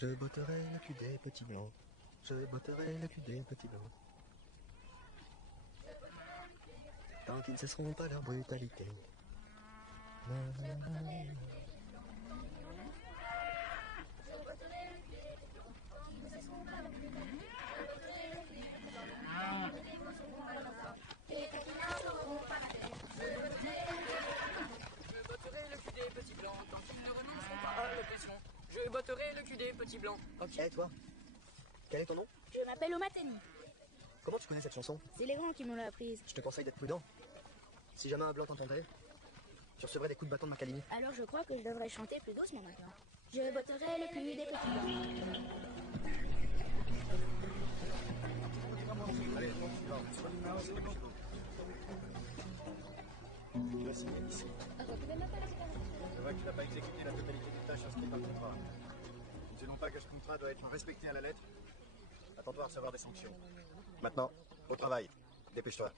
Je botterai le cul des petits blancs. Je botterai le cul des petits blancs. Tant qu'ils ne cesseront pas leur brutalité. Je botterai le cul des petits blancs tant qu'ils ne renonceront pas à l'oppression. Je botterai le cul des petits blancs. Ok, et toi? Quel est ton nom? Je m'appelle Omateni. Comment tu connais cette chanson? C'est les grands qui m'ont apprise. Je te conseille d'être prudent. Si jamais un blanc t'entendrait, tu recevrais des coups de bâton de Macalini. Alors je crois que je devrais chanter plus doucement maintenant. Je botterai le cul des petits blancs. Allez, tu vas signer ici. C'est vrai que tu n'as pas exécuté la totalité des tâches inscrites dans le contrat. Ne disons pas que ce contrat doit être respecté à la lettre. Attends-toi à recevoir des sanctions. Maintenant, au travail. Dépêche-toi.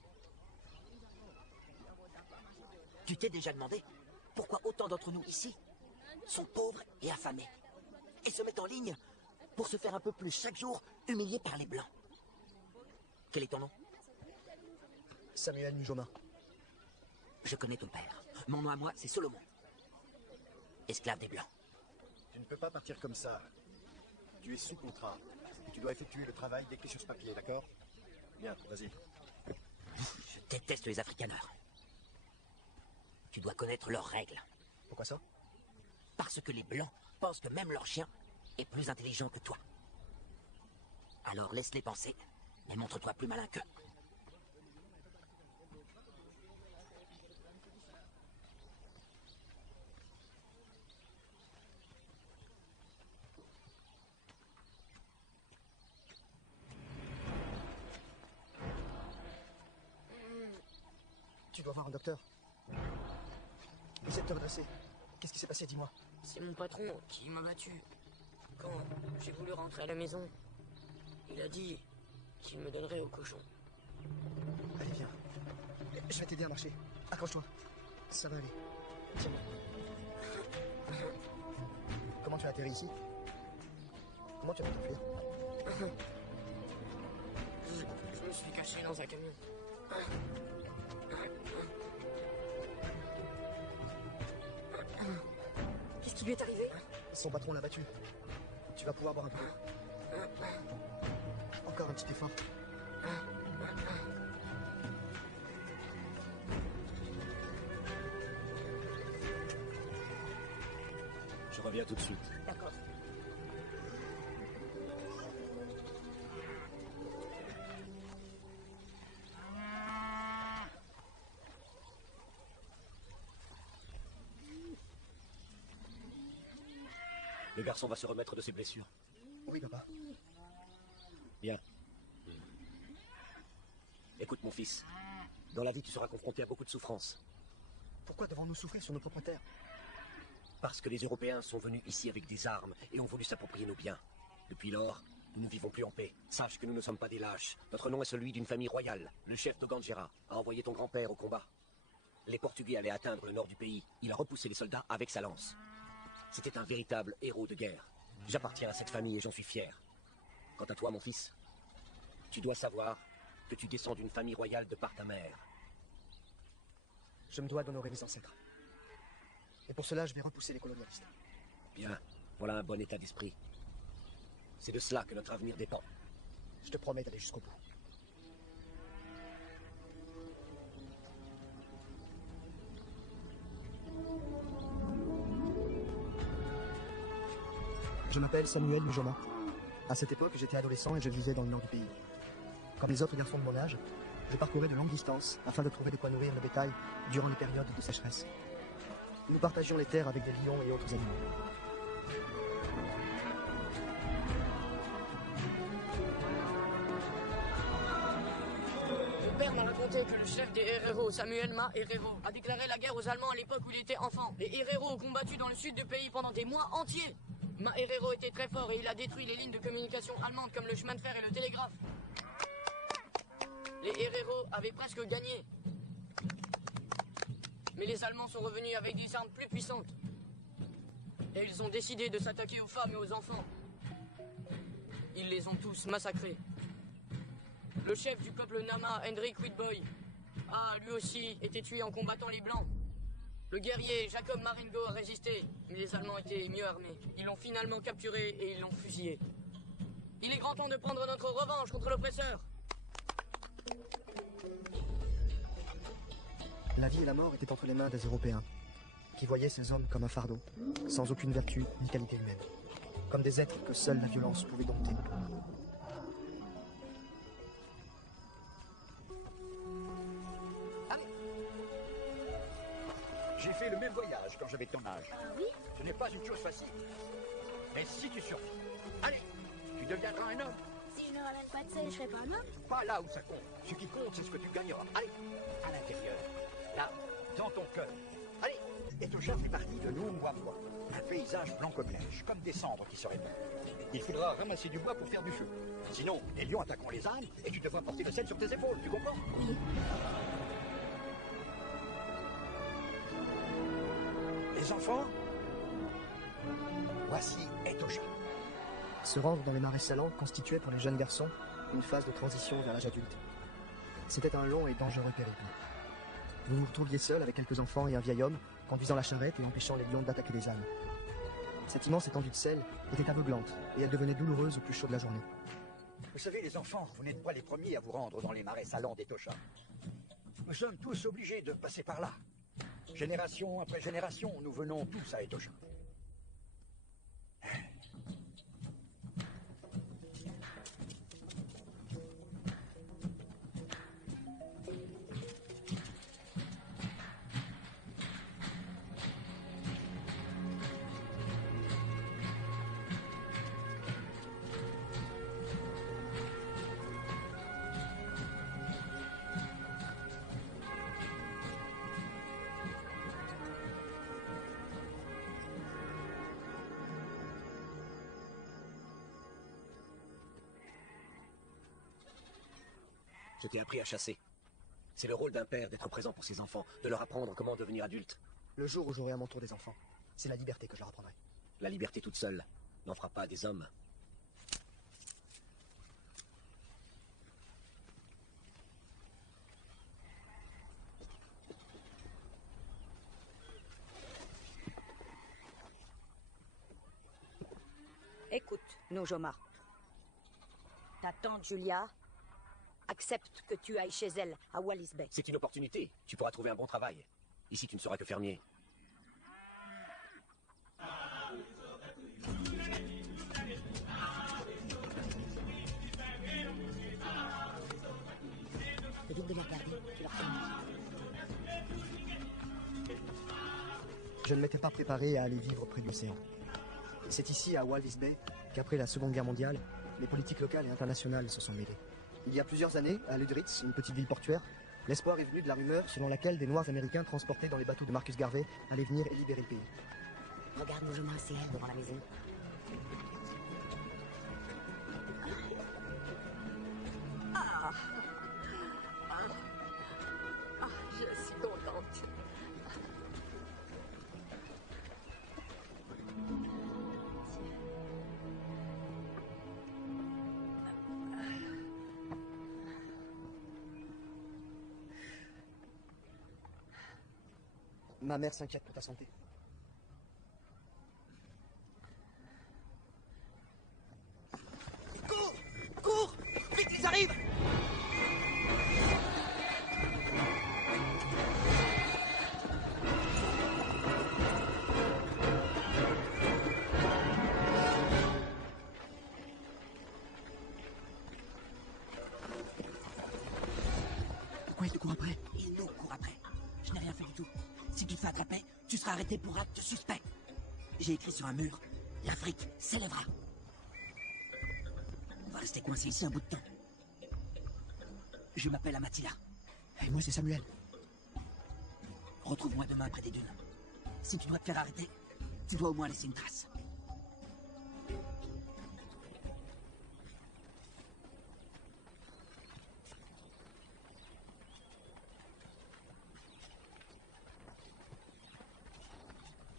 Tu t'es déjà demandé pourquoi autant d'entre nous ici sont pauvres et affamés et se mettent en ligne pour se faire un peu plus chaque jour humiliés par les Blancs? Quel est ton nom? Samuel Nujoma. Je connais ton père. Mon nom à moi, c'est Solomon. Esclave des Blancs. Tu ne peux pas partir comme ça. Tu es sous contrat. Et tu dois effectuer le travail décrit sur ce papier, d'accord? Bien, vas-y. Je déteste les africaneurs. Tu dois connaître leurs règles. Pourquoi ça? Parce que les Blancs pensent que même leur chien est plus intelligent que toi. Alors laisse-les penser, mais montre-toi plus malin qu'eux. Tu dois voir un docteur. Essaie de te redresser. Qu'est-ce qui s'est passé, dis-moi? C'est mon patron qui m'a battu. Quand j'ai voulu rentrer à la maison, il a dit qu'il me donnerait au cochon. Allez, viens. Je vais t'aider à marcher. Accroche-toi. Ça va aller. Tiens-moi. Comment tu as atterri ici? Comment tu as pu t'enfuir? Je me suis caché dans un camion. Qu'est-ce qui lui est arrivé? Son patron l'a battu. Tu vas pouvoir boire un peu. Encore un petit effort. Je reviens tout de suite. D'accord. Le garçon va se remettre de ses blessures. Oui, papa. Bien. Écoute, mon fils. Dans la vie, tu seras confronté à beaucoup de souffrances. Pourquoi devons-nous souffrir sur nos propres terres? Parce que les Européens sont venus ici avec des armes et ont voulu s'approprier nos biens. Depuis lors, nous ne vivons plus en paix. Sache que nous ne sommes pas des lâches. Notre nom est celui d'une famille royale. Le chef de Ganjera a envoyé ton grand-père au combat. Les Portugais allaient atteindre le nord du pays. Il a repoussé les soldats avec sa lance. C'était un véritable héros de guerre. J'appartiens à cette famille et j'en suis fier. Quant à toi, mon fils, tu dois savoir que tu descends d'une famille royale de par ta mère. Je me dois d'honorer mes ancêtres. Et pour cela, je vais repousser les colonialistes. Bien, voilà un bon état d'esprit. C'est de cela que notre avenir dépend. Je te promets d'aller jusqu'au bout. Je m'appelle Samuel Mujoma. À cette époque, j'étais adolescent et je vivais dans le nord du pays. Comme les autres garçons de mon âge, je parcourais de longues distances afin de trouver de quoi nourrir le bétail durant les périodes de sécheresse. Nous partagions les terres avec des lions et autres animaux. Mon père m'a raconté que le chef des Herero, Samuel Ma Herero, a déclaré la guerre aux Allemands à l'époque où il était enfant. Les Herero ont combattu dans le sud du pays pendant des mois entiers. Ma Herero était très fort et il a détruit les lignes de communication allemandes comme le chemin de fer et le télégraphe. Les Herero avaient presque gagné. Mais les Allemands sont revenus avec des armes plus puissantes. Et ils ont décidé de s'attaquer aux femmes et aux enfants. Ils les ont tous massacrés. Le chef du peuple Nama, Hendrik Witbooi, a lui aussi été tué en combattant les Blancs. Le guerrier Jacob Marengo a résisté, mais les Allemands étaient mieux armés. Ils l'ont finalement capturé et ils l'ont fusillé. Il est grand temps de prendre notre revanche contre l'oppresseur. La vie et la mort étaient entre les mains des Européens, qui voyaient ces hommes comme un fardeau, sans aucune vertu ni qualité humaine, comme des êtres que seule la violence pouvait dompter. J'ai fait le même voyage quand j'avais ton âge. Ah oui? Ce n'est pas une chose facile. Mais si tu survis, allez, tu deviendras un homme. Si je ne ramène pas de sel, je serai pas un homme? Pas là où ça compte. Ce qui compte, c'est ce que tu gagneras. Allez, à l'intérieur. Là, dans ton cœur. Allez, et ton chat fait partie de l'Oumuamua. Un paysage blanc comme neige, comme des cendres qui se répandent. Il faudra ramasser du bois pour faire du feu. Sinon, les lions attaqueront les ânes et tu devras porter le sel sur tes épaules, tu comprends? Oui. Les enfants, voici Etosha. Se rendre dans les marais salants constituait pour les jeunes garçons une phase de transition vers l'âge adulte. C'était un long et dangereux périple. Vous vous retrouviez seul avec quelques enfants et un vieil homme, conduisant la charrette et empêchant les lions d'attaquer les ânes. Cette immense étendue de sel était aveuglante et elle devenait douloureuse au plus chaud de la journée. Vous savez, les enfants, vous n'êtes pas les premiers à vous rendre dans les marais salants d'Etosha. Nous sommes tous obligés de passer par là. Génération après génération, nous venons tous à Etosha. Je t'ai appris à chasser. C'est le rôle d'un père d'être présent pour ses enfants, de leur apprendre comment devenir adulte. Le jour où j'aurai à mon tour des enfants, c'est la liberté que je leur apprendrai. La liberté toute seule n'en fera pas des hommes. Écoute, Nojoma. Ta tante Julia accepte que tu ailles chez elle, à Wallis Bay. C'est une opportunité. Tu pourras trouver un bon travail. Ici, tu ne seras que fermier. Évite de les regarder, tu leur fais mal. Je ne m'étais pas préparé à aller vivre près de l'océan. C'est ici, à Walvis Bay, qu'après la Seconde Guerre mondiale, les politiques locales et internationales se sont mêlées. Il y a plusieurs années, à Ludritz, une petite ville portuaire, l'espoir est venu de la rumeur selon laquelle des Noirs américains transportés dans les bateaux de Marcus Garvey allaient venir et libérer le pays. Regarde Nojoma, c'est elle devant la maison. Je suis contente. Ma mère s'inquiète pour ta santé. court après. Il nous court après. Je n'ai rien fait du tout. Si tu te fais attraper, tu seras arrêté pour acte suspect. J'ai écrit sur un mur, l'Afrique s'élèvera. On va rester coincé ici un bout de temps. Je m'appelle Amatilla. Et moi, c'est Samuel. Retrouve-moi demain près des dunes. Si tu dois te faire arrêter, tu dois au moins laisser une trace.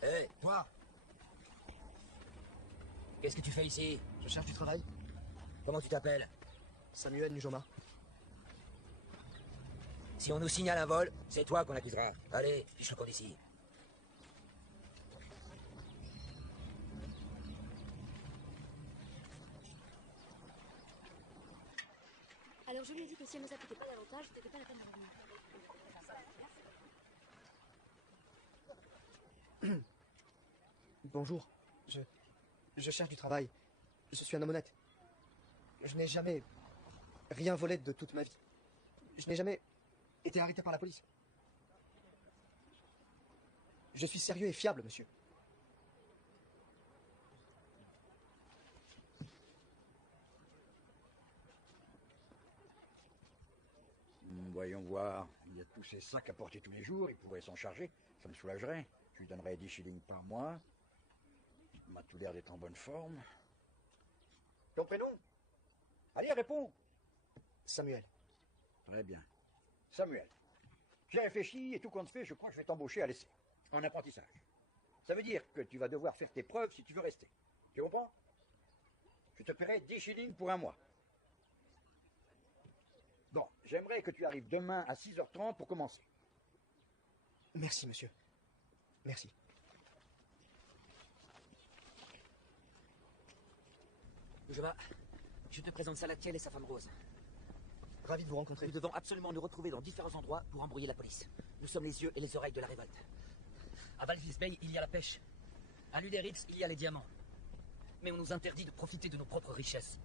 Hé, toi! Qu'est-ce que tu fais ici? Je cherche du travail. Comment tu t'appelles? Samuel Nujoma. Si on nous signale un vol, c'est toi qu'on accusera. Allez, fiche le camp d'ici. Alors je lui ai dit que si elle ne s'appliquait pas davantage, c'était pas la peine de revenir. Bonjour. Je cherche du travail. Je suis un homme honnête. Je n'ai jamais rien volé de toute ma vie. Je n'ai jamais été arrêté par la police. Je suis sérieux et fiable, monsieur. Voyons voir. Il y a tous ces sacs à porter tous les jours, il pourrait s'en charger. Ça me soulagerait. Je lui donnerais 10 shillings par mois. Il m'a tout l'air d'être en bonne forme. Ton prénom? Allez, réponds. Samuel. Très bien. Samuel, j'ai réfléchi et tout compte fait, je crois que je vais t'embaucher à l'essai, en apprentissage. Ça veut dire que tu vas devoir faire tes preuves si tu veux rester. Tu comprends? Je te paierai 10 shillings pour un mois. Bon, j'aimerais que tu arrives demain à 6h30 pour commencer. Merci, monsieur. Merci. Je te présente Salatiel et sa femme Rose. Ravi de vous rencontrer. Nous devons absolument nous retrouver dans différents endroits pour embrouiller la police. Nous sommes les yeux et les oreilles de la révolte. À Valvis Bay, il y a la pêche. À Luderitz, il y a les diamants. Mais on nous interdit de profiter de nos propres richesses.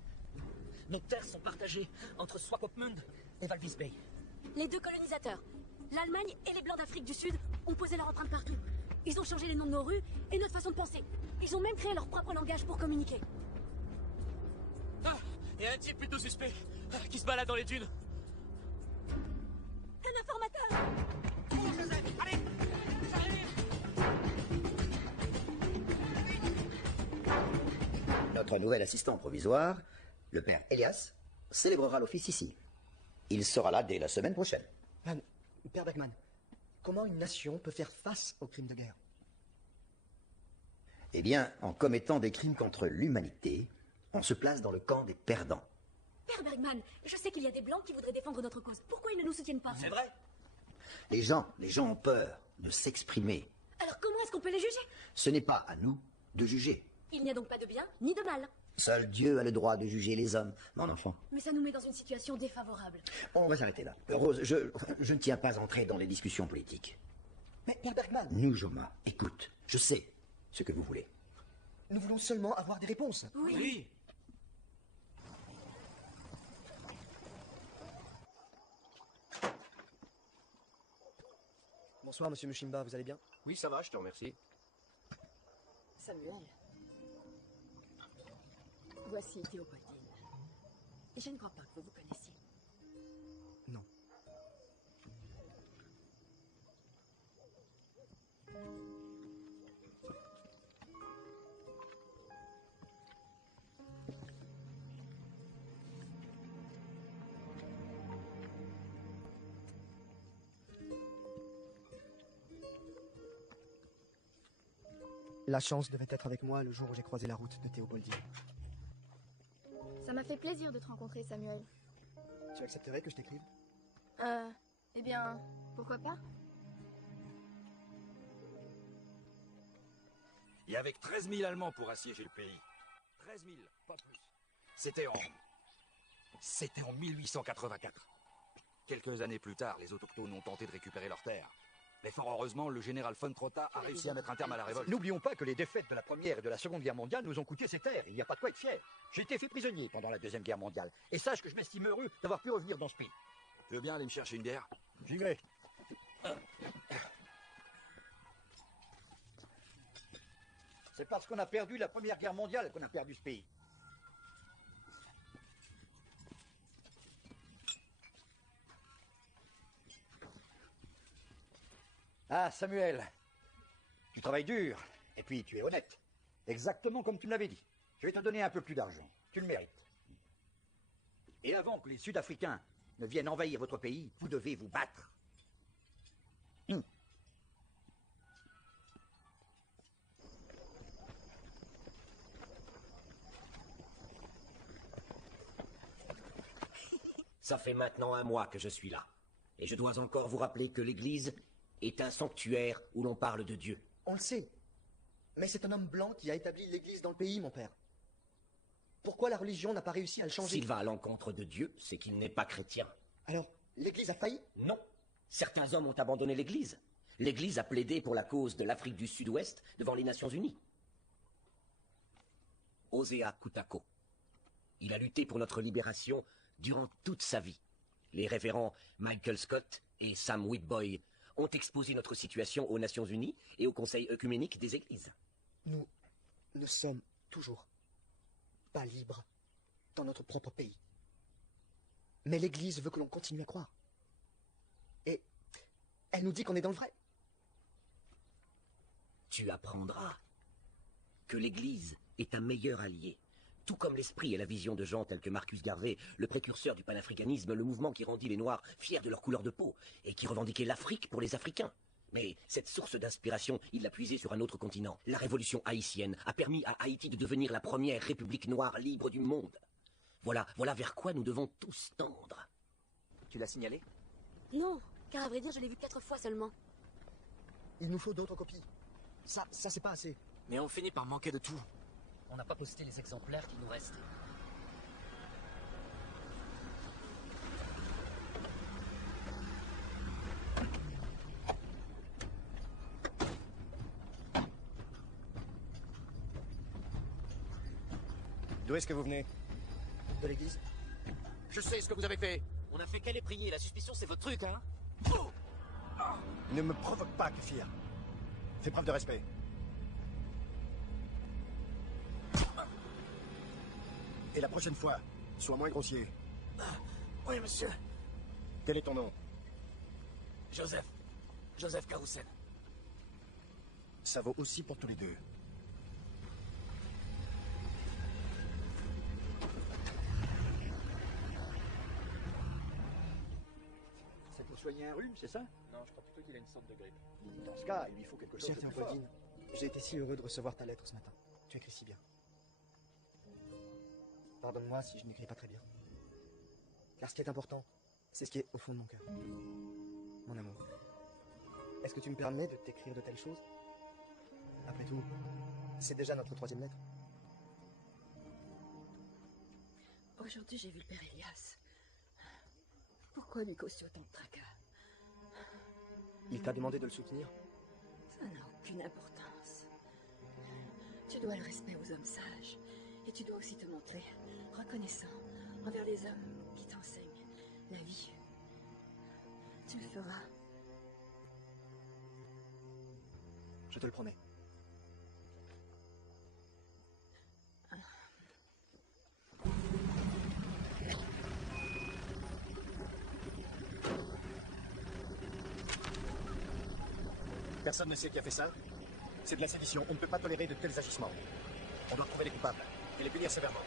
Nos terres sont partagées entre Swakopmund et Valvis Bay. Les deux colonisateurs, l'Allemagne et les Blancs d'Afrique du Sud, ont posé leur empreinte partout. Ils ont changé les noms de nos rues et notre façon de penser. Ils ont même créé leur propre langage pour communiquer. Ah, il y a un type plutôt suspect qui se balade dans les dunes. Un informateur! Allez, ça arrive. Notre nouvel assistant provisoire, le père Elias, célébrera l'office ici. Il sera là dès la semaine prochaine. Père Beckman, comment une nation peut faire face aux crimes de guerre? Eh bien, en commettant des crimes contre l'humanité, on se place dans le camp des perdants. Père Bergman, je sais qu'il y a des Blancs qui voudraient défendre notre cause. Pourquoi ils ne nous soutiennent pas? C'est vrai? Les gens ont peur de s'exprimer. Alors comment est-ce qu'on peut les juger? Ce n'est pas à nous de juger. Il n'y a donc pas de bien ni de mal. Seul Dieu a le droit de juger les hommes, mon enfant. Mais ça nous met dans une situation défavorable. On va s'arrêter là. Rose, je ne tiens pas à entrer dans les discussions politiques. Mais Père Bergman, Nujoma, écoute, je sais ce que vous voulez. nous voulons seulement avoir des réponses. Oui. Bonsoir, monsieur Mushimba, vous allez bien? Oui, ça va, je te remercie. Samuel. Voici Théopoldine. Et je ne crois pas que vous vous connaissiez. Non. La chance devait être avec moi le jour où j'ai croisé la route de Théopoldine. Ça m'a fait plaisir de te rencontrer, Samuel. Tu accepterais que je t'écrive? Eh bien, pourquoi pas? Et avec 13 000 Allemands pour assiéger le pays. 13 000, pas plus. C'était en 1884. Quelques années plus tard, les autochtones ont tenté de récupérer leurs terres. Mais fort heureusement, le général von Trotta a réussi à mettre un terme à la révolte. N'oublions pas que les défaites de la Première et de la Seconde Guerre mondiale nous ont coûté ces terres. Il n'y a pas de quoi être fier. J'ai été fait prisonnier pendant la Deuxième Guerre mondiale. Et sache que je m'estime heureux d'avoir pu revenir dans ce pays. Tu veux bien aller me chercher une bière? J'y vais. C'est parce qu'on a perdu la Première Guerre mondiale qu'on a perdu ce pays. Ah, Samuel, tu travailles dur, et puis tu es honnête. Exactement comme tu me l'avais dit. Je vais te donner un peu plus d'argent. Tu le mérites. Et avant que les Sud-Africains ne viennent envahir votre pays, vous devez vous battre. Ça fait maintenant 1 mois que je suis là. Et je dois encore vous rappeler que l'Église est un sanctuaire où l'on parle de Dieu. On le sait. Mais c'est un homme blanc qui a établi l'église dans le pays, mon père. Pourquoi la religion n'a pas réussi à le changer? S'il va à l'encontre de Dieu, c'est qu'il n'est pas chrétien. Alors, l'église a failli? Non. Certains hommes ont abandonné l'Église. L'Église a plaidé pour la cause de l'Afrique du Sud-Ouest devant les Nations Unies. Hosea Kutako. Il a lutté pour notre libération durant toute sa vie. Les révérends Michael Scott et Sam Whitboy ont exposé notre situation aux Nations Unies et au Conseil œcuménique des Églises. Nous ne sommes toujours pas libres dans notre propre pays. Mais l'Église veut que l'on continue à croire. Et elle nous dit qu'on est dans le vrai. Tu apprendras que l'Église est un meilleur allié. Tout comme l'esprit et la vision de gens tels que Marcus Garvey, le précurseur du panafricanisme, le mouvement qui rendit les Noirs fiers de leur couleur de peau et qui revendiquait l'Afrique pour les Africains. Mais cette source d'inspiration, il l'a puisée sur un autre continent. La révolution haïtienne a permis à Haïti de devenir la première république noire libre du monde. Voilà vers quoi nous devons tous tendre. Tu l'as signalé? Non, car à vrai dire, je l'ai vu 4 fois seulement. Il nous faut d'autres copies. Ça c'est pas assez. Mais on finit par manquer de tout. On n'a pas posté les exemplaires qui nous restaient. D'où est-ce que vous venez? De l'église? Je sais ce que vous avez fait. On a fait qu'aller prier. La suspicion, c'est votre truc, hein? Ne me provoque pas, Kefir. Fais preuve de respect. Et la prochaine fois, sois moins grossier. Oui, monsieur. Quel est ton nom? Joseph. Joseph Caroussel. Ça vaut aussi pour tous les deux. C'est pour soigner un rhume, c'est ça? Non, je crois plutôt qu'il a une sorte de grippe. Dans ce cas, il lui faut quelque chose Cher de plus fort. Théophile, j'ai été si heureux de recevoir ta lettre ce matin. Tu écris si bien. Pardonne-moi si je n'écris pas très bien. Car ce qui est important, c'est ce qui est au fond de mon cœur. Mon amour. Est-ce que tu me permets de t'écrire de telles choses? Après tout, c'est déjà notre 3e lettre. Aujourd'hui, j'ai vu le père Elias. Pourquoi lui causer autant de tracas? Il t'a demandé de le soutenir? Ça n'a aucune importance. Tu dois le respect aux hommes sages. Et tu dois aussi te montrer reconnaissant envers les hommes qui t'enseignent la vie. Tu le feras. Je te le promets. Personne ne sait qui a fait ça. C'est de la sédition. On ne peut pas tolérer de tels agissements. On doit trouver les coupables et les punir sévèrement.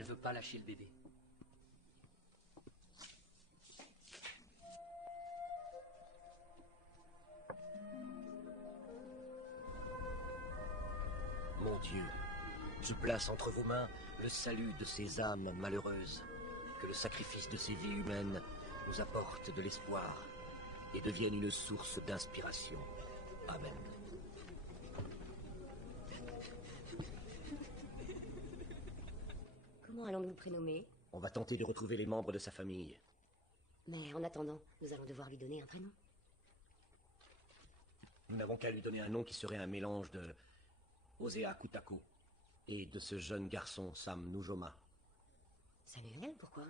Elle veut pas lâcher le bébé. Mon Dieu, je place entre vos mains le salut de ces âmes malheureuses. Que le sacrifice de ces vies humaines nous apporte de l'espoir et devienne une source d'inspiration. Amen. Comment allons-nous le prénommer? On va tenter de retrouver les membres de sa famille. Mais en attendant, nous allons devoir lui donner un prénom. Nous n'avons qu'à lui donner un nom qui serait un mélange de Osea Kutako et de ce jeune garçon Sam Nujoma. Samuel, pourquoi?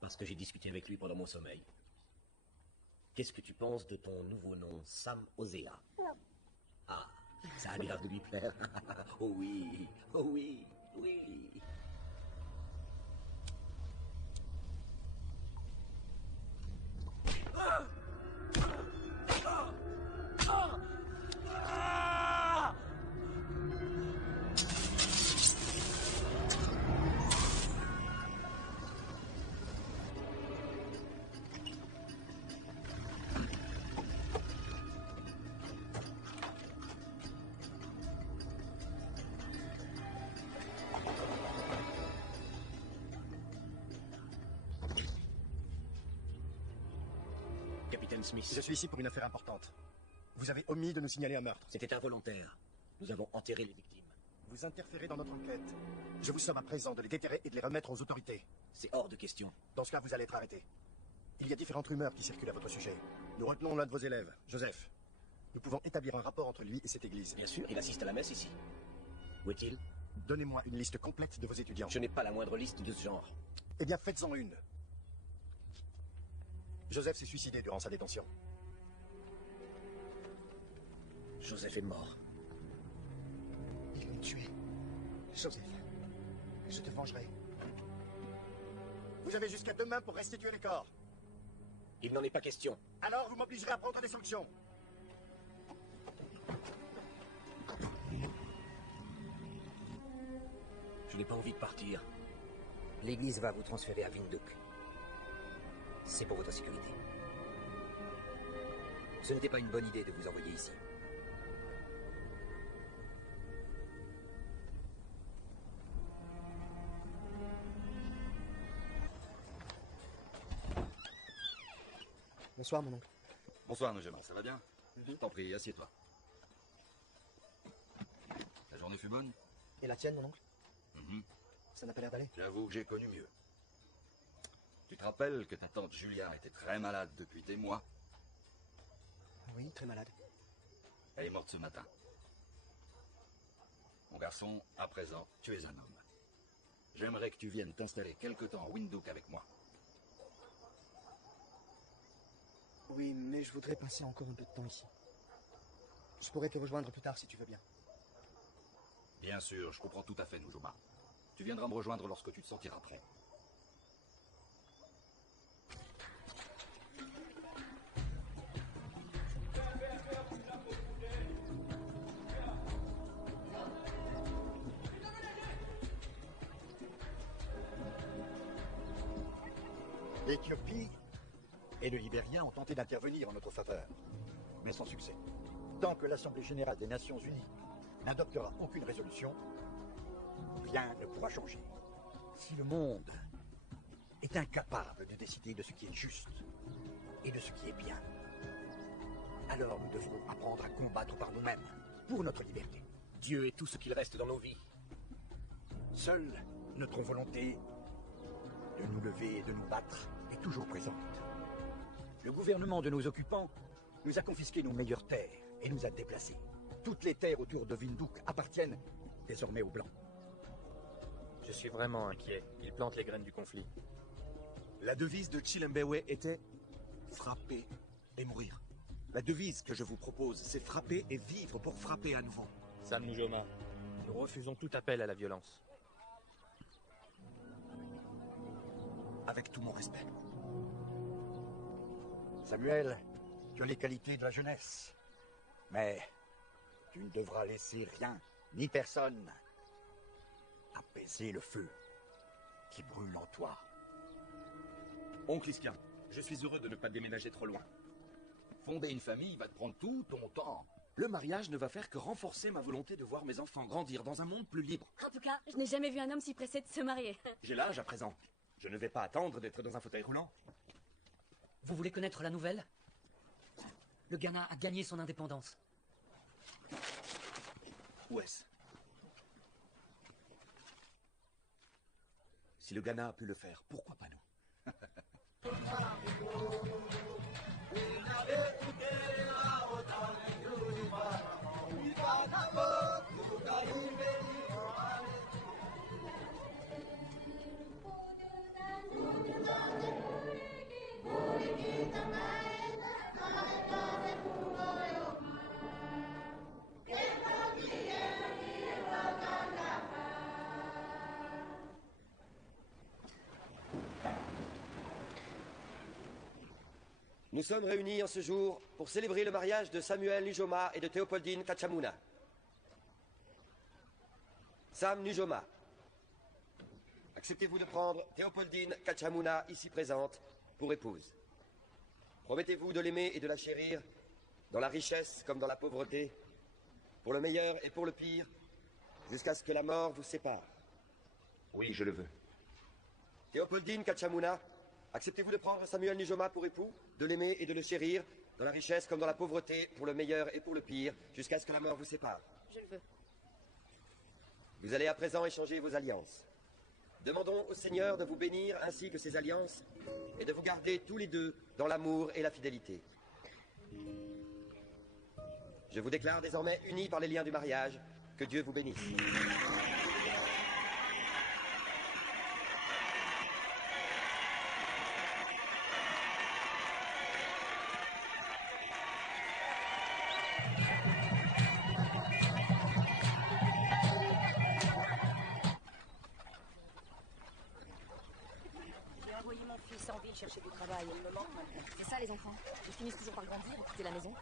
Parce que j'ai discuté avec lui pendant mon sommeil. Qu'est-ce que tu penses de ton nouveau nom, Sam Osea? Ah, ça a l'air de lui plaire. Oh oui, oh oui, oui. Capitaine Smith. Je suis ici pour une affaire importante. Vous avez omis de nous signaler un meurtre. C'était involontaire. Nous avons enterré les victimes. Vous interférez dans notre enquête. Je vous somme à présent de les déterrer et de les remettre aux autorités. C'est hors de question. Dans ce cas, vous allez être arrêté. Il y a différentes rumeurs qui circulent à votre sujet. Nous retenons l'un de vos élèves, Joseph. Nous pouvons établir un rapport entre lui et cette église. Bien sûr, il assiste à la messe ici. Où est-il? Donnez-moi une liste complète de vos étudiants. Je n'ai pas la moindre liste de ce genre. Eh bien, faites-en une. Joseph s'est suicidé durant sa détention. Joseph est mort. Ils l'ont tué. Joseph, je te vengerai. Vous avez jusqu'à demain pour restituer les corps. Il n'en est pas question. Alors, vous m'obligerez à prendre des sanctions. Je n'ai pas envie de partir. L'église va vous transférer à Windhoek. C'est pour votre sécurité. Ce n'était pas une bonne idée de vous envoyer ici. Bonsoir, mon oncle. Bonsoir, Nojama, ça va bien? Je t'en prie, assieds-toi. La journée fut bonne? Et la tienne, mon oncle? Mhm. Ça n'a pas l'air d'aller. J'avoue que j'ai connu mieux. Tu te rappelles que ta tante Julia était très malade depuis des mois? Oui, très malade. Elle est morte ce matin. Mon garçon, à présent, tu es un homme. J'aimerais que tu viennes t'installer quelque temps à Windhoek avec moi. Oui, mais je voudrais passer encore un peu de temps ici. Je pourrais te rejoindre plus tard si tu veux bien. Bien sûr, je comprends tout à fait, Nujoma. Tu viendras me rejoindre lorsque tu te sentiras prêt. L'Éthiopie et le Libéria ont tenté d'intervenir en notre faveur, mais sans succès. Tant que l'Assemblée générale des Nations unies n'adoptera aucune résolution, rien ne pourra changer. Si le monde est incapable de décider de ce qui est juste et de ce qui est bien, alors nous devrons apprendre à combattre par nous-mêmes, pour notre liberté. Dieu est tout ce qu'il reste dans nos vies. Seule notre volonté de nous lever et de nous battre est toujours présente. Le gouvernement de nos occupants nous a confisqué nos meilleures terres et nous a déplacés. Toutes les terres autour de Windhoek appartiennent désormais aux Blancs. Je suis vraiment inquiet. Ils plantent les graines du conflit. La devise de Chilembewe était « frapper et mourir ». La devise que je vous propose, c'est frapper et vivre pour frapper à nouveau. Sam Nujoma, nous refusons tout appel à la violence. Avec tout mon respect. Samuel, tu as les qualités de la jeunesse. Mais tu ne devras laisser rien, ni personne, apaiser le feu qui brûle en toi. Oncle Iskien, je suis heureux de ne pas déménager trop loin. Fonder une famille va te prendre tout ton temps. Le mariage ne va faire que renforcer ma volonté de voir mes enfants grandir dans un monde plus libre. En tout cas, je n'ai jamais vu un homme si pressé de se marier. J'ai l'âge à présent. Je ne vais pas attendre d'être dans un fauteuil roulant. Vous voulez connaître la nouvelle? Le Ghana a gagné son indépendance. Où est-ce? Si le Ghana a pu le faire, pourquoi pas nous? Nous sommes réunis en ce jour pour célébrer le mariage de Samuel Nujoma et de Théopoldine Kachamuna. Sam Nujoma, acceptez-vous de prendre Théopoldine Kachamuna, ici présente, pour épouse? Promettez-vous de l'aimer et de la chérir, dans la richesse comme dans la pauvreté, pour le meilleur et pour le pire, jusqu'à ce que la mort vous sépare? Oui, je le veux. Théopoldine Kachamuna, acceptez-vous de prendre Samuel Nujoma pour époux, de l'aimer et de le chérir, dans la richesse comme dans la pauvreté, pour le meilleur et pour le pire, jusqu'à ce que la mort vous sépare? Je le veux. Vous allez à présent échanger vos alliances. Demandons au Seigneur de vous bénir ainsi que ses alliances, et de vous garder tous les deux dans l'amour et la fidélité. Je vous déclare désormais unis par les liens du mariage. Que Dieu vous bénisse. J'ai envoyé mon fils en ville chercher du travail. Il me manque maintenant. C'est ça, les enfants. Ils finissent toujours par grandir et quitter la maison.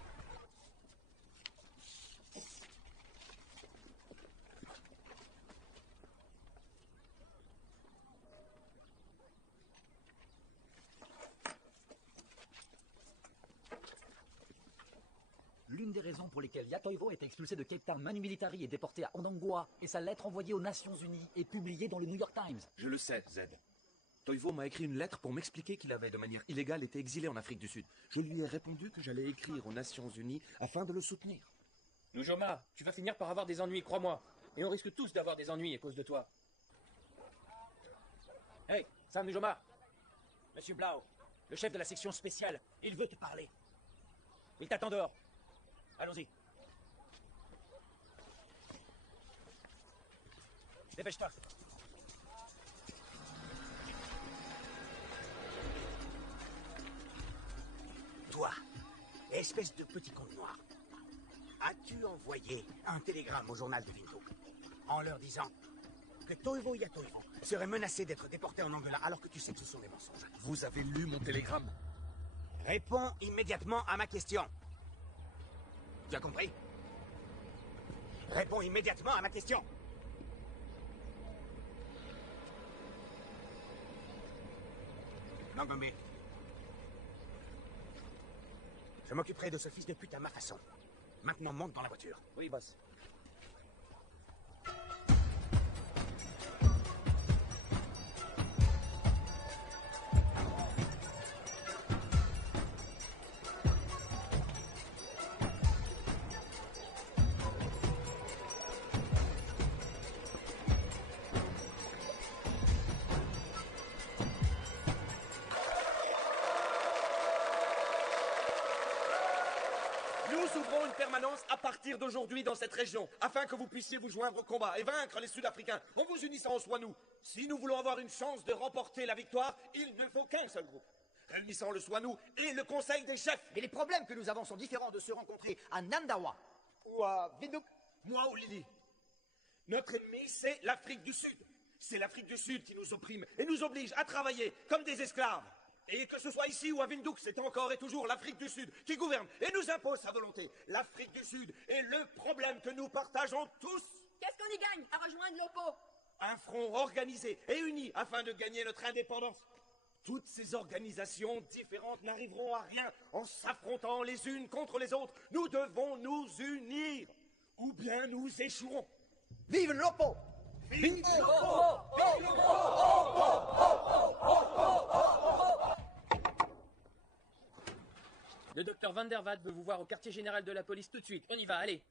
L'une des raisons pour lesquelles Yatoivo a été expulsé de Cape Town Manu Militari et déporté à Ondangwa est sa lettre envoyée aux Nations Unies et publiée dans le New York Times. Je le sais, Z. Toivo m'a écrit une lettre pour m'expliquer qu'il avait, de manière illégale, été exilé en Afrique du Sud. Je lui ai répondu que j'allais écrire aux Nations Unies afin de le soutenir. Nujoma, tu vas finir par avoir des ennuis, crois-moi. Et on risque tous d'avoir des ennuis à cause de toi. Hey, Sam Nujoma. Monsieur Blau, le chef de la section spéciale, il veut te parler. Il t'attend dehors. Allons-y. Dépêche-toi. Toi, espèce de petit con noir, as-tu envoyé un télégramme au journal de Windhoek en leur disant que Toivo Yatoivo serait menacé d'être déporté en Angola alors que tu sais que ce sont des mensonges? Vous avez lu mon télégramme? Réponds immédiatement à ma question. Tu as compris? Réponds immédiatement à ma question. Nangombe. Je m'occuperai de ce fils de pute à ma façon. Maintenant, monte dans la voiture. Oui, boss. Nous ouvrons une permanence à partir d'aujourd'hui dans cette région, afin que vous puissiez vous joindre au combat et vaincre les Sud-Africains en vous unissant au Swanou. Si nous voulons avoir une chance de remporter la victoire, il ne faut qu'un seul groupe. Réunissant le Swanou et le Conseil des chefs. Mais les problèmes que nous avons sont différents de se rencontrer à Nandawa ou à Windhoek. Moi ou Lily. Notre ennemi, c'est l'Afrique du Sud. C'est l'Afrique du Sud qui nous opprime et nous oblige à travailler comme des esclaves. Et que ce soit ici ou à Windhoek, c'est encore et toujours l'Afrique du Sud qui gouverne et nous impose sa volonté. L'Afrique du Sud est le problème que nous partageons tous. Qu'est-ce qu'on y gagne à rejoindre l'Oppo? Un front organisé et uni afin de gagner notre indépendance. Toutes ces organisations différentes n'arriveront à rien en s'affrontant les unes contre les autres. Nous devons nous unir, ou bien nous échouerons. Vive l'Oppo! Vive Le docteur Van der Watt veut vous voir au quartier général de la police tout de suite. On y va, allez.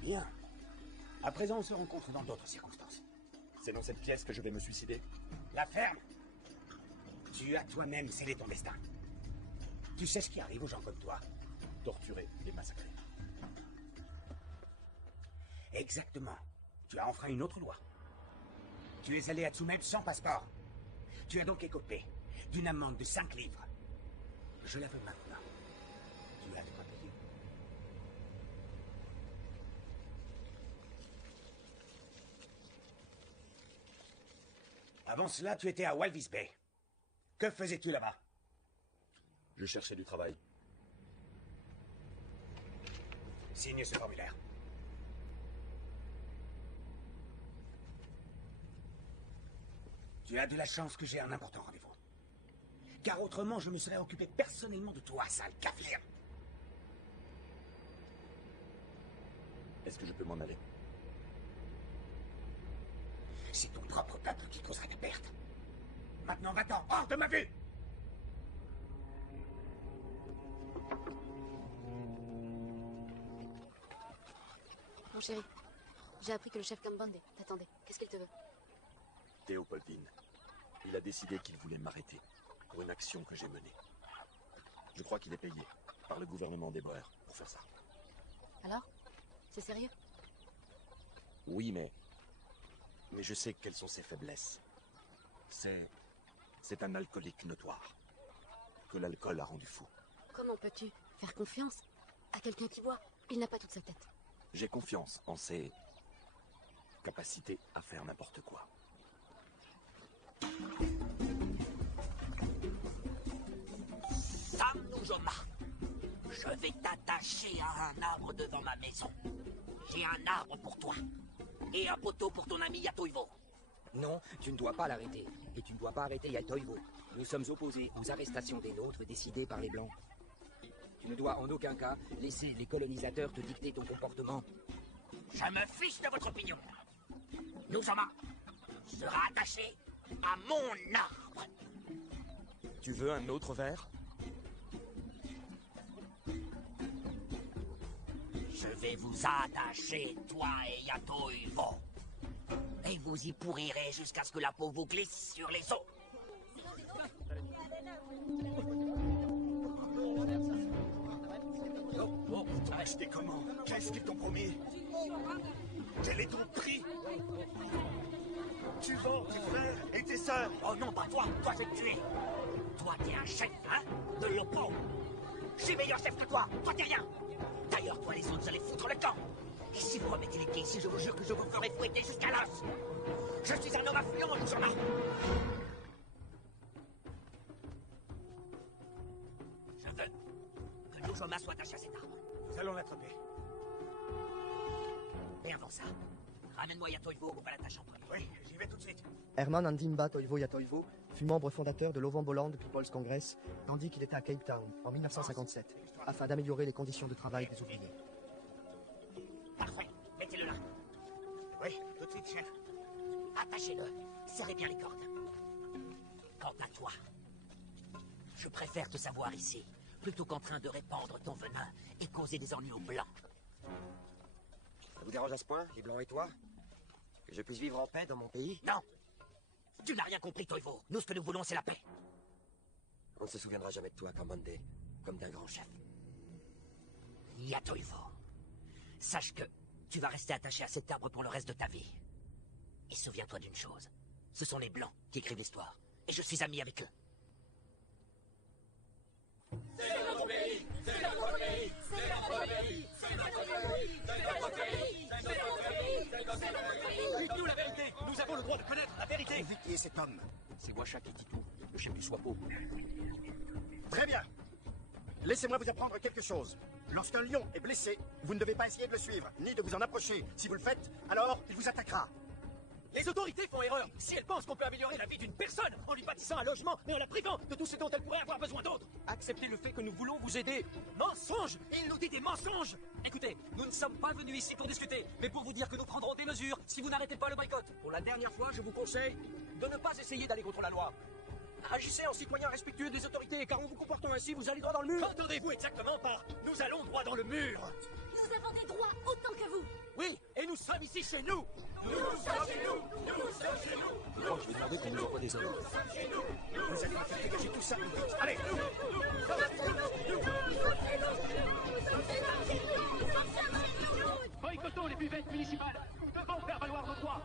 Bien. À présent, on se rencontre dans d'autres circonstances. C'est dans cette pièce que je vais me suicider. La ferme. Tu as toi-même scellé ton destin. Tu sais ce qui arrive aux gens comme toi. Torturés et massacrés. Exactement. Tu as enfreint une autre loi. Tu es allé à Tsumeb sans passeport. Tu as donc écopé d'une amende de 5 livres. Je la veux maintenant. Tu as de quoi payer. Avant cela, tu étais à Walvis Bay. Que faisais-tu là-bas? Je cherchais du travail. Signe ce formulaire. Tu as de la chance que j'ai un important rendez-vous. Car autrement, je me serais occupé personnellement de toi, sale cafir. Est-ce que je peux m'en aller? C'est ton propre peuple qui causera ta perte. Maintenant, va-t'en, hors de ma vue! Mon chéri, j'ai appris que le chef Kambande t'attendait. Qu'est-ce qu'il te veut? Théopoldine. Il a décidé qu'il voulait m'arrêter pour une action que j'ai menée. Je crois qu'il est payé par le gouvernement des Boers pour faire ça. Alors? C'est sérieux? Oui, mais je sais quelles sont ses faiblesses. C'est un alcoolique notoire. Que l'alcool a rendu fou. Comment peux-tu faire confiance à quelqu'un qui boit? Il n'a pas toute sa tête. J'ai confiance en ses capacités à faire n'importe quoi. Sam Nujoma, je vais t'attacher à un arbre devant ma maison. J'ai un arbre pour toi. Et un poteau pour ton ami Yatoivo. Non, tu ne dois pas l'arrêter. Et tu ne dois pas arrêter Yatoivo. Nous sommes opposés aux arrestations des nôtres décidées par les Blancs. Tu ne dois en aucun cas laisser les colonisateurs te dicter ton comportement. Je me fiche de votre opinion. Nujoma sera attaché à mon arbre. Tu veux un autre verre? Je vais vous attacher, toi et Yatoivo. Et vous y pourrirez jusqu'à ce que la peau vous glisse sur les os. Acheter comment? Qu'est-ce qu'ils t'ont promis? Quel est ton prix? Tu vends tes frères et tes sœurs? Oh non, pas toi. Toi, je vais te tuer. Toi, t'es un chef, hein? De l'Oppo. Je suis meilleur chef que toi. Toi, t'es rien. D'ailleurs, toi, les autres, vous allez foutre le camp. Et si vous remettez les pieds ici, je vous jure que je vous ferai fouetter jusqu'à l'os. Je suis un homme affluent, Nujoma. Je veux que Nujoma soit attaché à cet arbre. Nous allons l'attraper. Et avant ça, ramène-moi Yatoivo au Balatache en premier. Oui, j'y vais tout de suite. Herman Andimba Toivo Yatoivo fut membre fondateur de l'Ovamboland People's Congress, tandis qu'il était à Cape Town en 1957, afin d'améliorer les conditions de travail des ouvriers. Parfait, mettez-le là. Oui, tout de suite, chef. Attachez-le, serrez bien les cordes. Quant à toi, je préfère te savoir ici, plutôt qu'en train de répandre ton venin et causer des ennuis aux Blancs. Ça vous dérange à ce point, les Blancs et toi? Que je puisse vivre en paix dans mon pays? Non! Tu n'as rien compris, Toivo. Nous, ce que nous voulons, c'est la paix. On ne se souviendra jamais de toi, Kambande, comme d'un grand chef. Yatoivo, sache que tu vas rester attaché à cet arbre pour le reste de ta vie. Et souviens-toi d'une chose. Ce sont les Blancs qui écrivent l'histoire. Et je suis ami avec eux. C'est notre pays! C'est notre pays! C'est notre pays! C'est notre pays! C'est notre pays! C'est notre pays! C'est notre pays! Dites-nous la vérité! Nous avons le droit de connaître la vérité. Vous qui est cet homme? C'est Washa Kititou, le chef du Swapo. Très bien. Laissez-moi vous apprendre quelque chose. Lorsqu'un lion est blessé, vous ne devez pas essayer de le suivre, ni de vous en approcher. Si vous le faites, alors il vous attaquera. Les autorités font erreur. Si elles pensent qu'on peut améliorer la vie d'une personne en lui bâtissant un logement, mais en la privant de tout ce dont elle pourrait avoir besoin d'autre. Acceptez le fait que nous voulons vous aider. Mensonge! Il nous dit des mensonges! Écoutez, nous ne sommes pas venus ici pour discuter, mais pour vous dire que nous prendrons des mesures si vous n'arrêtez pas le boycott. Pour la dernière fois, je vous conseille de ne pas essayer d'aller contre la loi. Agissez en citoyen respectueux des autorités, car en vous comportant ainsi, vous allez droit dans le mur. Qu'entendez-vous exactement par « nous allons droit dans le mur » ? Nous avons des droits autant que vous. Oui, et nous sommes ici chez nous. Nous sommes chez nous. Nous sommes chez nous. Je crois que je vais demander qu'on nous envoie des hommes. Vous allez me faire dégager tout ça, vite. Allez. Boycottons les buvettes municipales. Nous devons faire valoir nos droits.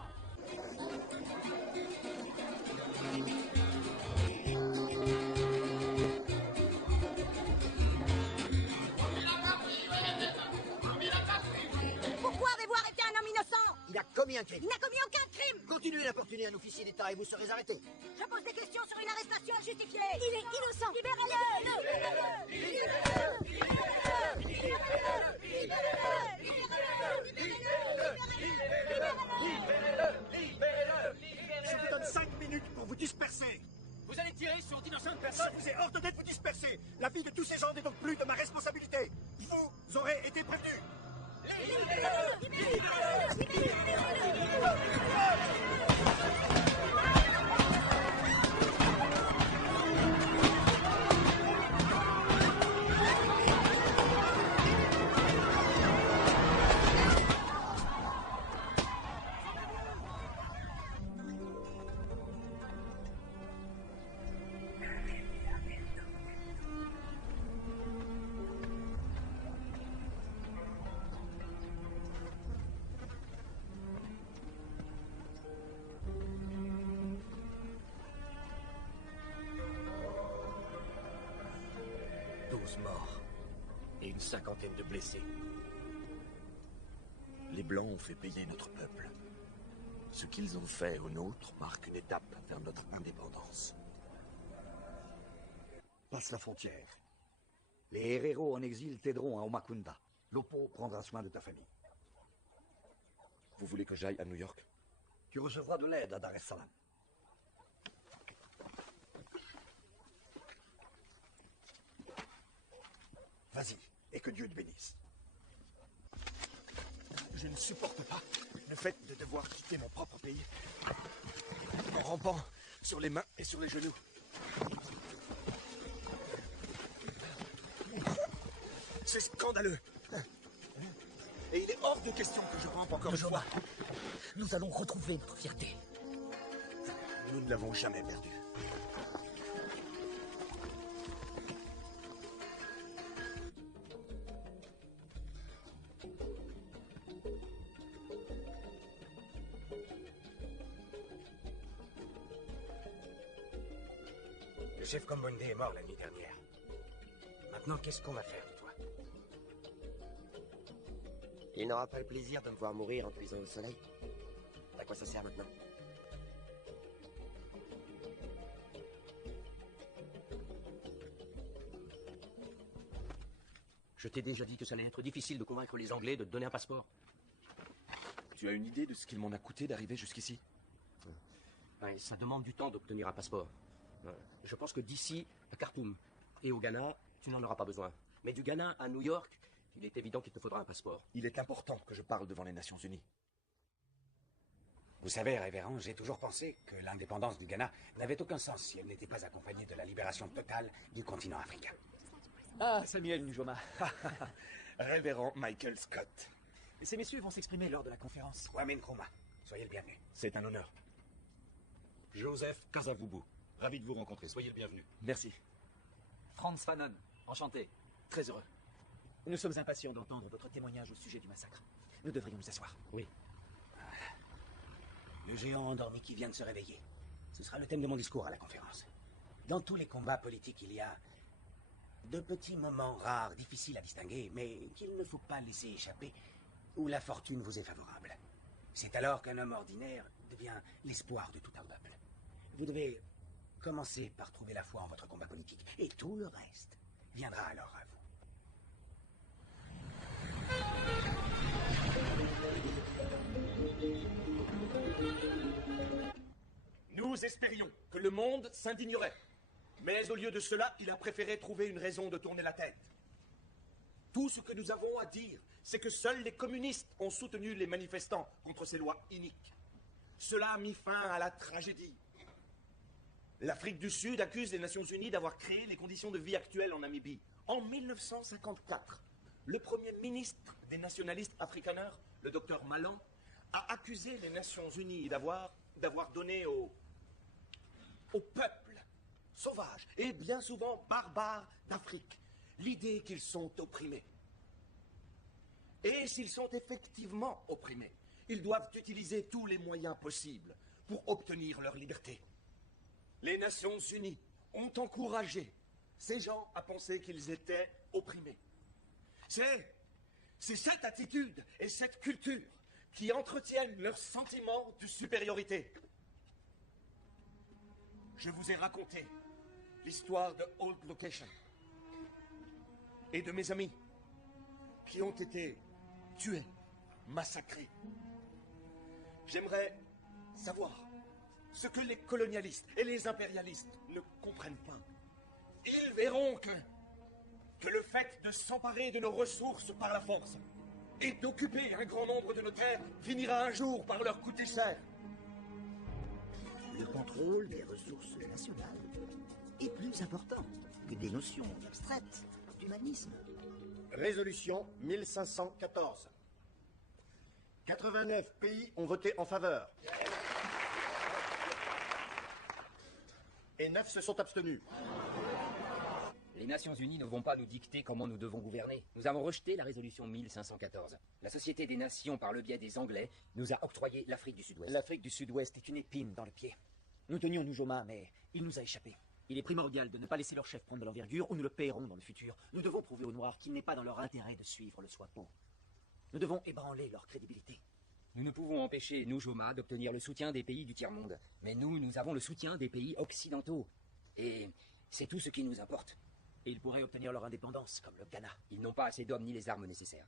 Pourquoi avez-vous arrêté un homme innocent? Il a commis un crime. Il n'a commis aucun crime. Continuez d'importuner un officier d'État et vous serez arrêté. Je pose des questions sur une arrestation injustifiée. Il est innocent. Je vous donne 5 minutes pour vous disperser. Vous allez tirer sur d'innocentes personnes. Je vous ai ordonné de vous disperser. La vie de tous ces gens n'est donc plus de ma responsabilité. Vous aurez été prévenus. Morts et une cinquantaine de blessés. Les Blancs ont fait payer notre peuple. Ce qu'ils ont fait au nôtre marque une étape vers notre indépendance. Passe la frontière. Les héros en exil t'aideront à Omakunda. Lopo prendra soin de ta famille. Vous voulez que j'aille à New York? Tu recevras de l'aide à Dar es Salaam. Vas-y, et que Dieu te bénisse. Je ne supporte pas le fait de devoir quitter mon propre pays en rampant sur les mains et sur les genoux. C'est scandaleux. Et il est hors de question que je rampe encore une fois. Nous allons retrouver notre fierté. Nous ne l'avons jamais perdue. Le chef Kombonde est mort la nuit dernière. Maintenant, qu'est-ce qu'on va faire de toi? Il n'aura pas le plaisir de me voir mourir en cuisant au soleil. À quoi ça sert maintenant? Je t'ai déjà dit que ça allait être difficile de convaincre les Anglais de te donner un passeport. Tu as une idée de ce qu'il m'en a coûté d'arriver jusqu'ici? Ouais, ça demande du temps d'obtenir un passeport. Je pense que d'ici à Khartoum et au Ghana, tu n'en auras pas besoin. Mais du Ghana à New York, il est évident qu'il te faudra un passeport. Il est important que je parle devant les Nations Unies. Vous savez, révérend, j'ai toujours pensé que l'indépendance du Ghana n'avait aucun sens si elle n'était pas accompagnée de la libération totale du continent africain. Ah, Samuel Njoma. Révérend Michael Scott. Ces messieurs vont s'exprimer lors de la conférence. Kwame Nkrumah, soyez le bienvenu. C'est un honneur. Joseph Kasavubu, ravi de vous rencontrer, soyez le bienvenu. Merci. Franz Fanon, enchanté. Très heureux. Nous sommes impatients d'entendre votre témoignage au sujet du massacre. Nous devrions nous asseoir. Oui. Le géant endormi qui vient de se réveiller. Ce sera le thème de mon discours à la conférence. Dans tous les combats politiques, il y a de petits moments rares, difficiles à distinguer, mais qu'il ne faut pas laisser échapper, où la fortune vous est favorable. C'est alors qu'un homme ordinaire devient l'espoir de tout un peuple. Vous devez commencer par trouver la foi en votre combat politique, et tout le reste viendra alors à vous. Nous espérions que le monde s'indignerait. Mais au lieu de cela, il a préféré trouver une raison de tourner la tête. Tout ce que nous avons à dire, c'est que seuls les communistes ont soutenu les manifestants contre ces lois iniques. Cela a mis fin à la tragédie. L'Afrique du Sud accuse les Nations Unies d'avoir créé les conditions de vie actuelles en Namibie. En 1954, le premier ministre des nationalistes afrikaners, le docteur Malan, a accusé les Nations Unies d'avoir donné au peuple sauvages et bien souvent barbares d'Afrique l'idée qu'ils sont opprimés. Et s'ils sont effectivement opprimés, ils doivent utiliser tous les moyens possibles pour obtenir leur liberté. Les Nations Unies ont encouragé ces gens à penser qu'ils étaient opprimés. C'est cette attitude et cette culture qui entretiennent leur sentiment de supériorité. Je vous ai raconté l'histoire de Old Location et de mes amis qui ont été tués, massacrés. J'aimerais savoir ce que les colonialistes et les impérialistes ne comprennent pas. Ils verront que le fait de s'emparer de nos ressources par la force et d'occuper un grand nombre de nos terres finira un jour par leur coûter cher. Le contrôle des ressources nationales est plus important que des notions abstraites d'humanisme. Résolution 1514. 89 pays ont voté en faveur. Et 9 se sont abstenus. Les Nations Unies ne vont pas nous dicter comment nous devons gouverner. Nous avons rejeté la résolution 1514. La Société des Nations, par le biais des Anglais, nous a octroyé l'Afrique du Sud-Ouest. L'Afrique du Sud-Ouest est une épine dans le pied. Nous tenions Nujoma, mais il nous a échappé. Il est primordial de ne pas laisser leur chef prendre de l'envergure ou nous le paierons dans le futur. Nous devons prouver aux Noirs qu'il n'est pas dans leur intérêt de suivre le Swapo. Nous devons ébranler leur crédibilité. Nous ne pouvons empêcher Nujoma d'obtenir le soutien des pays du tiers-monde. Mais nous avons le soutien des pays occidentaux. Et c'est tout ce qui nous importe. Et ils pourraient obtenir leur indépendance, comme le Ghana. Ils n'ont pas assez d'hommes ni les armes nécessaires.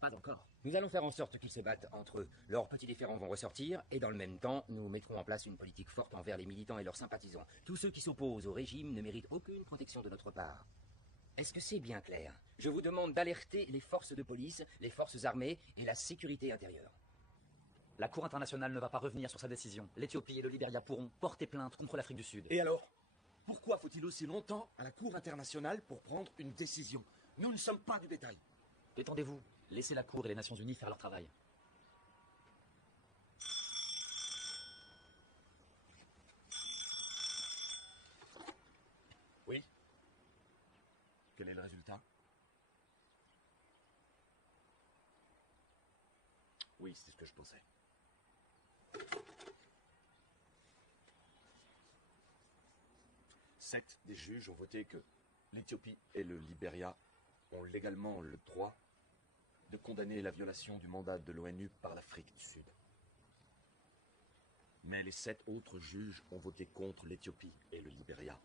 Pas encore. Nous allons faire en sorte qu'ils se battent entre eux. Leurs petits différends vont ressortir, et dans le même temps, nous mettrons en place une politique forte envers les militants et leurs sympathisants. Tous ceux qui s'opposent au régime ne méritent aucune protection de notre part. Est-ce que c'est bien clair? Je vous demande d'alerter les forces de police, les forces armées et la sécurité intérieure. La Cour internationale ne va pas revenir sur sa décision. L'Éthiopie et le Libéria pourront porter plainte contre l'Afrique du Sud. Et alors? Pourquoi faut-il aussi longtemps à la Cour internationale pour prendre une décision? Nous ne sommes pas du bétail. Détendez-vous. Laissez la Cour et les Nations Unies faire leur travail. Oui. Quel est le résultat? Oui, c'est ce que je pensais. Sept des juges ont voté que l'Éthiopie et le Libéria ont légalement le droit de condamner la violation du mandat de l'ONU par l'Afrique du Sud. Mais les 7 autres juges ont voté contre l'Éthiopie et le Libéria.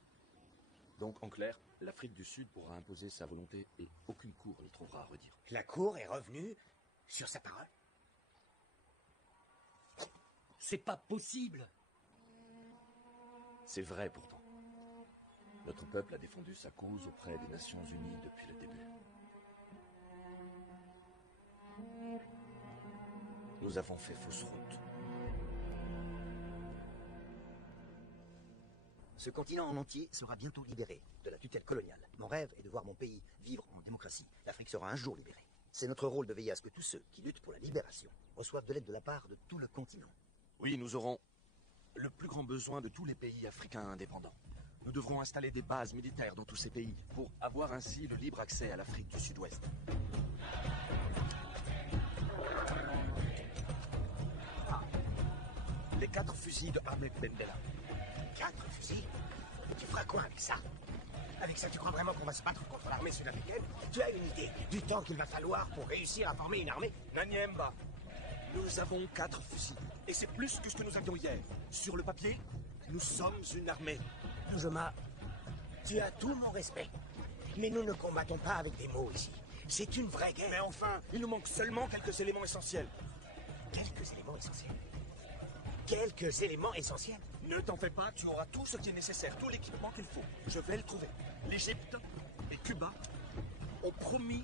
Donc, en clair, l'Afrique du Sud pourra imposer sa volonté et aucune cour n'y trouvera à redire. La Cour est revenue sur sa parole. C'est pas possible. C'est vrai pourtant. Notre peuple a défendu sa cause auprès des Nations Unies depuis le début. Nous avons fait fausse route. Ce continent en entier sera bientôt libéré de la tutelle coloniale. Mon rêve est de voir mon pays vivre en démocratie. L'Afrique sera un jour libérée. C'est notre rôle de veiller à ce que tous ceux qui luttent pour la libération reçoivent de l'aide de la part de tout le continent. Oui, nous aurons le plus grand besoin de tous les pays africains indépendants. Nous devrons installer des bases militaires dans tous ces pays pour avoir ainsi le libre accès à l'Afrique du Sud-Ouest. Les 4 fusils de Ahmed Bendela. 4 fusils? Mais tu feras quoi avec ça? Avec ça, tu crois vraiment qu'on va se battre contre l'armée sud-africaine? Tu as une idée du temps qu'il va falloir pour réussir à former une armée? Nanyemba, Nous avons 4 fusils. Et c'est plus que ce que nous avions hier. Sur le papier, nous sommes une armée. Nujoma, tu as tout mon respect. Mais nous ne combattons pas avec des mots ici. C'est une vraie guerre. Mais enfin, il nous manque seulement quelques éléments essentiels. Quelques éléments essentiels. Quelques éléments essentiels. Ne t'en fais pas, tu auras tout ce qui est nécessaire, tout l'équipement qu'il faut. Je vais le trouver. L'Égypte et Cuba ont promis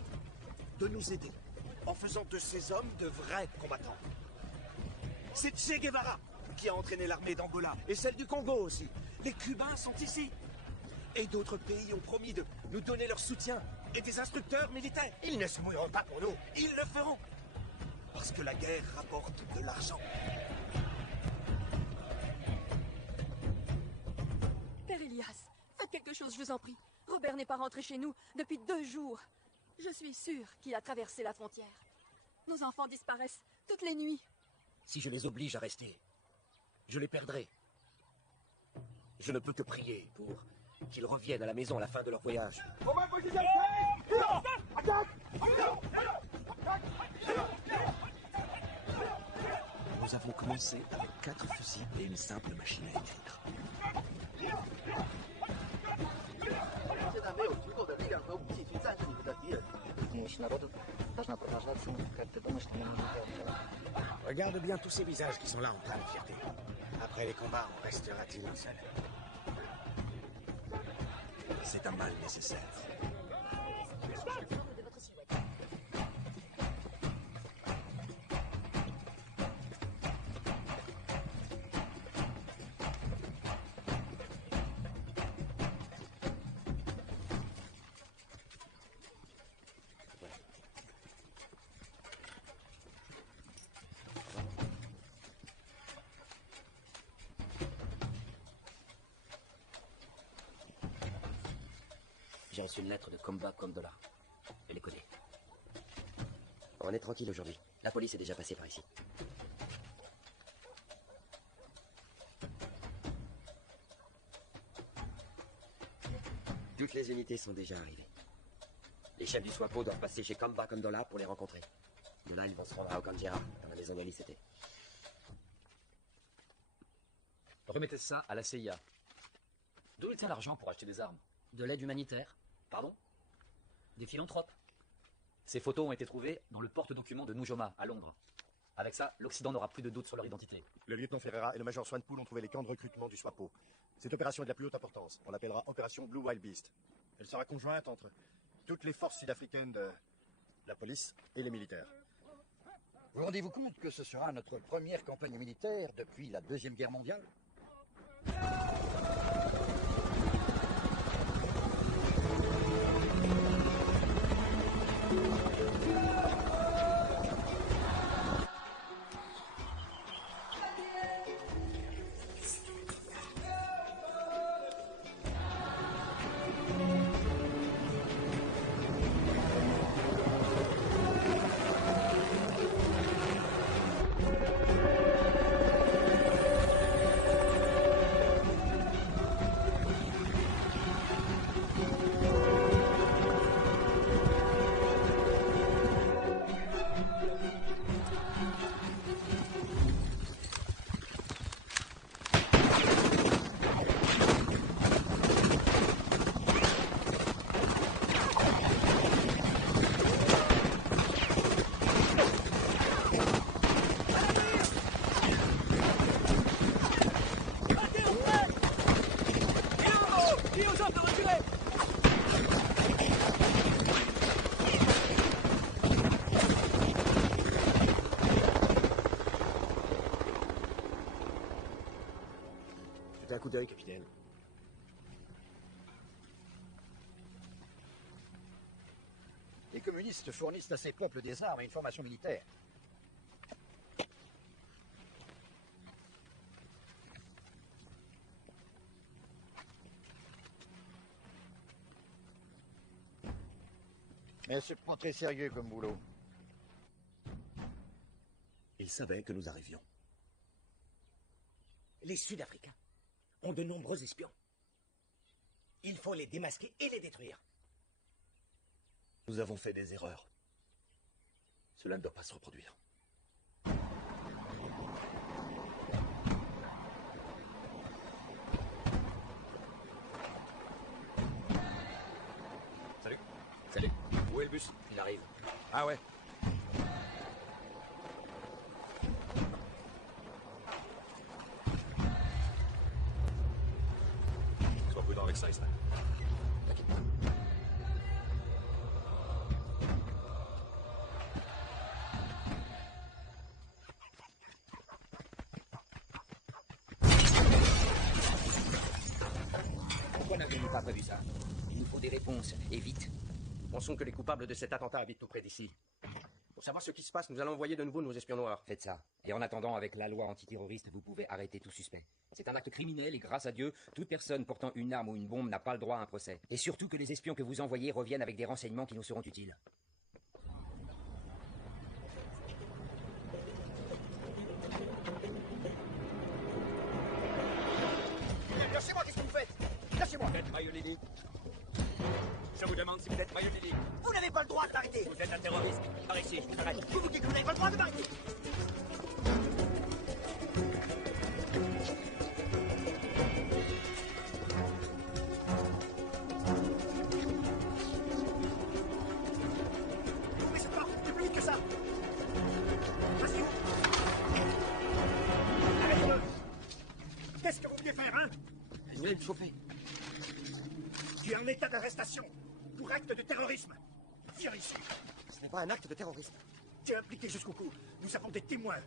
de nous aider en faisant de ces hommes de vrais combattants. C'est Che Guevara qui a entraîné l'armée d'Angola et celle du Congo aussi. Les Cubains sont ici. Et d'autres pays ont promis de nous donner leur soutien et des instructeurs militaires. Ils ne se mouilleront pas pour nous. Ils le feront. Parce que la guerre rapporte de l'argent. Père Elias, faites quelque chose, je vous en prie. Robert n'est pas rentré chez nous depuis 2 jours. Je suis sûre qu'il a traversé la frontière. Nos enfants disparaissent toutes les nuits. Si je les oblige à rester, je les perdrai. Je ne peux que prier pour qu'ils reviennent à la maison à la fin de leur voyage. Nous avons commencé avec 4 fusils et une simple machine à écrire. Regarde bien tous ces visages qui sont là en pleine fierté. Après les combats, en restera-t-il un seul? C'est un mal nécessaire. J'ai reçu une lettre de Komba Kondola. Je les connais. On est tranquille aujourd'hui. La police est déjà passée par ici. Toutes les unités sont déjà arrivées. Les chefs du SWAPO doivent passer chez Komba Kondola pour les rencontrer. De là, ils vont se rendre à Okanjera, dans la maison d'Alice était. Remettez ça à la CIA. D'où il tient l'argent pour acheter des armes? De l'aide humanitaire. Pardon? Des philanthropes. Ces photos ont été trouvées dans le porte-document de Nujoma, à Londres. Avec ça, l'Occident n'aura plus de doute sur leur identité. Le lieutenant Ferreira et le major Swanpool ont trouvé les camps de recrutement du SWAPO. Cette opération est de la plus haute importance. On l'appellera opération Blue Wild Beast. Elle sera conjointe entre toutes les forces sud-africaines de la police et les militaires. Vous rendez-vous compte que ce sera notre première campagne militaire depuis la Deuxième Guerre mondiale? Un coup d'œil, capitaine. Les communistes fournissent à ces peuples des armes et une formation militaire. Mais c'est pas très sérieux comme boulot. Ils savaient que nous arrivions. Les Sud-Africains ont de nombreux espions. Il faut les démasquer et les détruire. Nous avons fait des erreurs. Cela ne doit pas se reproduire. bus. Il arrive. Ah ouais. Sois prudent avec ça, Israël. T'inquiète pas. Pourquoi n'avions-nous pas prévu ça? Il nous faut des réponses, et vite. Pensons que les coupables de cet attentat habitent tout près d'ici. Pour savoir ce qui se passe, nous allons envoyer de nouveau nos espions noirs. Faites ça. Et en attendant, avec la loi antiterroriste, vous pouvez arrêter tout suspect. C'est un acte criminel et grâce à Dieu, toute personne portant une arme ou une bombe n'a pas le droit à un procès. Et surtout que les espions que vous envoyez reviennent avec des renseignements qui nous seront utiles. Lâchez-moi, qu'est-ce que vous faites? Lâchez-moi. Vous êtes Mayolini. Je vous demande si vous êtes Mayolini. Vous n'avez pas le droit de m'arrêter. Vous êtes un terroriste. Par ici, arrête. Vous vous dites que vous n'avez pas le droit de m'arrêter. Mais c'est pas plus vite que ça. Vas-y. Arrêtez-le. Qu'est-ce que vous voulez faire, hein? Je vais le chauffer. Tu es en état d'arrestation pour acte de terrorisme. Viens ici. Ce n'est pas un acte de terrorisme. Tu es impliqué jusqu'au cou. Nous avons des témoins.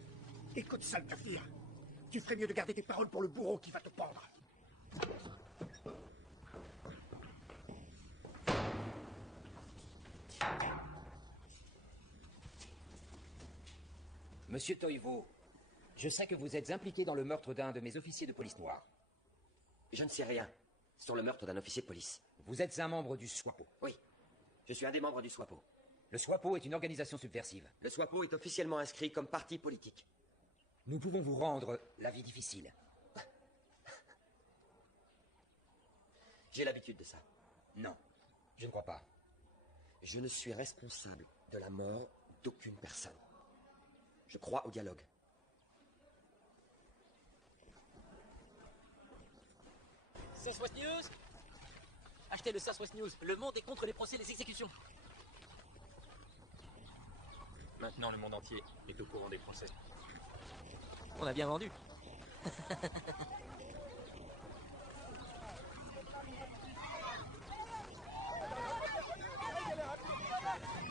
Écoute, sale kafir. Tu ferais mieux de garder tes paroles pour le bourreau qui va te pendre. Monsieur Toivo, je sais que vous êtes impliqué dans le meurtre d'un de mes officiers de police noire. Je ne sais rien sur le meurtre d'un officier de police. Vous êtes un membre du SWAPO. Oui, je suis un des membres du SWAPO. Le SWAPO est une organisation subversive. Le SWAPO est officiellement inscrit comme parti politique. Nous pouvons vous rendre la vie difficile. J'ai l'habitude de ça. Non, je ne crois pas. Je ne suis responsable de la mort d'aucune personne. Je crois au dialogue. Southwest News. Achetez le Southwest News. Le monde est contre les procès et les exécutions. Maintenant, le monde entier est au courant des procès. On a bien vendu.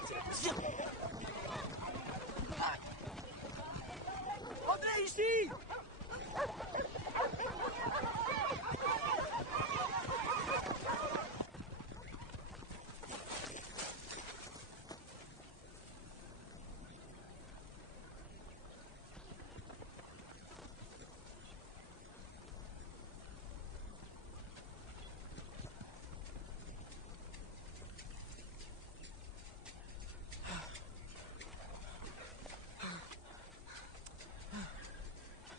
C'est la poussière. Entrez ici.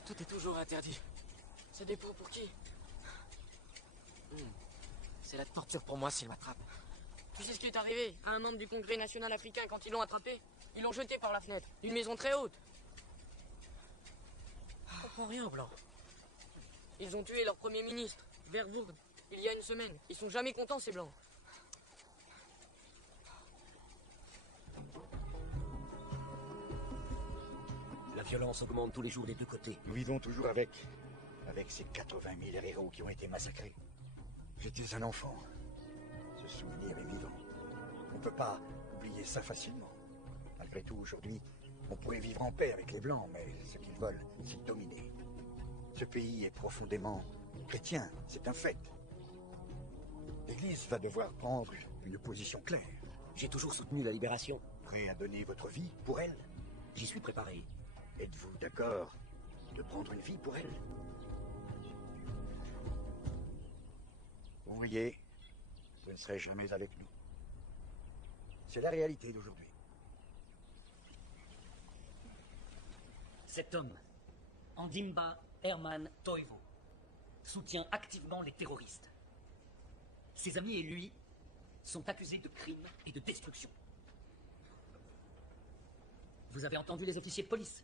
Tout est toujours interdit. C'est dépôt pour qui? C'est la torture pour moi s'il m'attrape. Tu sais ce qui est arrivé à un membre du Congrès national africain quand ils l'ont attrapé? Ils l'ont jeté par la fenêtre, d'une maison très haute. Je comprends rien, Blanc. Ils ont tué leur premier ministre, Verwoerd, il y a une semaine. Ils sont jamais contents, ces Blancs. La violence augmente tous les jours des deux côtés. Nous vivons toujours avec ces 80 000 héros qui ont été massacrés. J'étais un enfant. Ce souvenir est vivant. On ne peut pas oublier ça facilement. Malgré tout, aujourd'hui, on pourrait vivre en paix avec les Blancs, mais ce qu'ils veulent, c'est dominer. Ce pays est profondément chrétien, c'est un fait. L'Église va devoir prendre une position claire. J'ai toujours soutenu la libération. Prêt à donner votre vie pour elle? J'y suis préparé. Êtes-vous d'accord de prendre une vie pour elle? Vous voyez, vous ne serez jamais avec nous. C'est la réalité d'aujourd'hui. Cet homme, Andimba Herman Toivo, soutient activement les terroristes. Ses amis et lui sont accusés de crimes et de destruction. Vous avez entendu les officiers de police.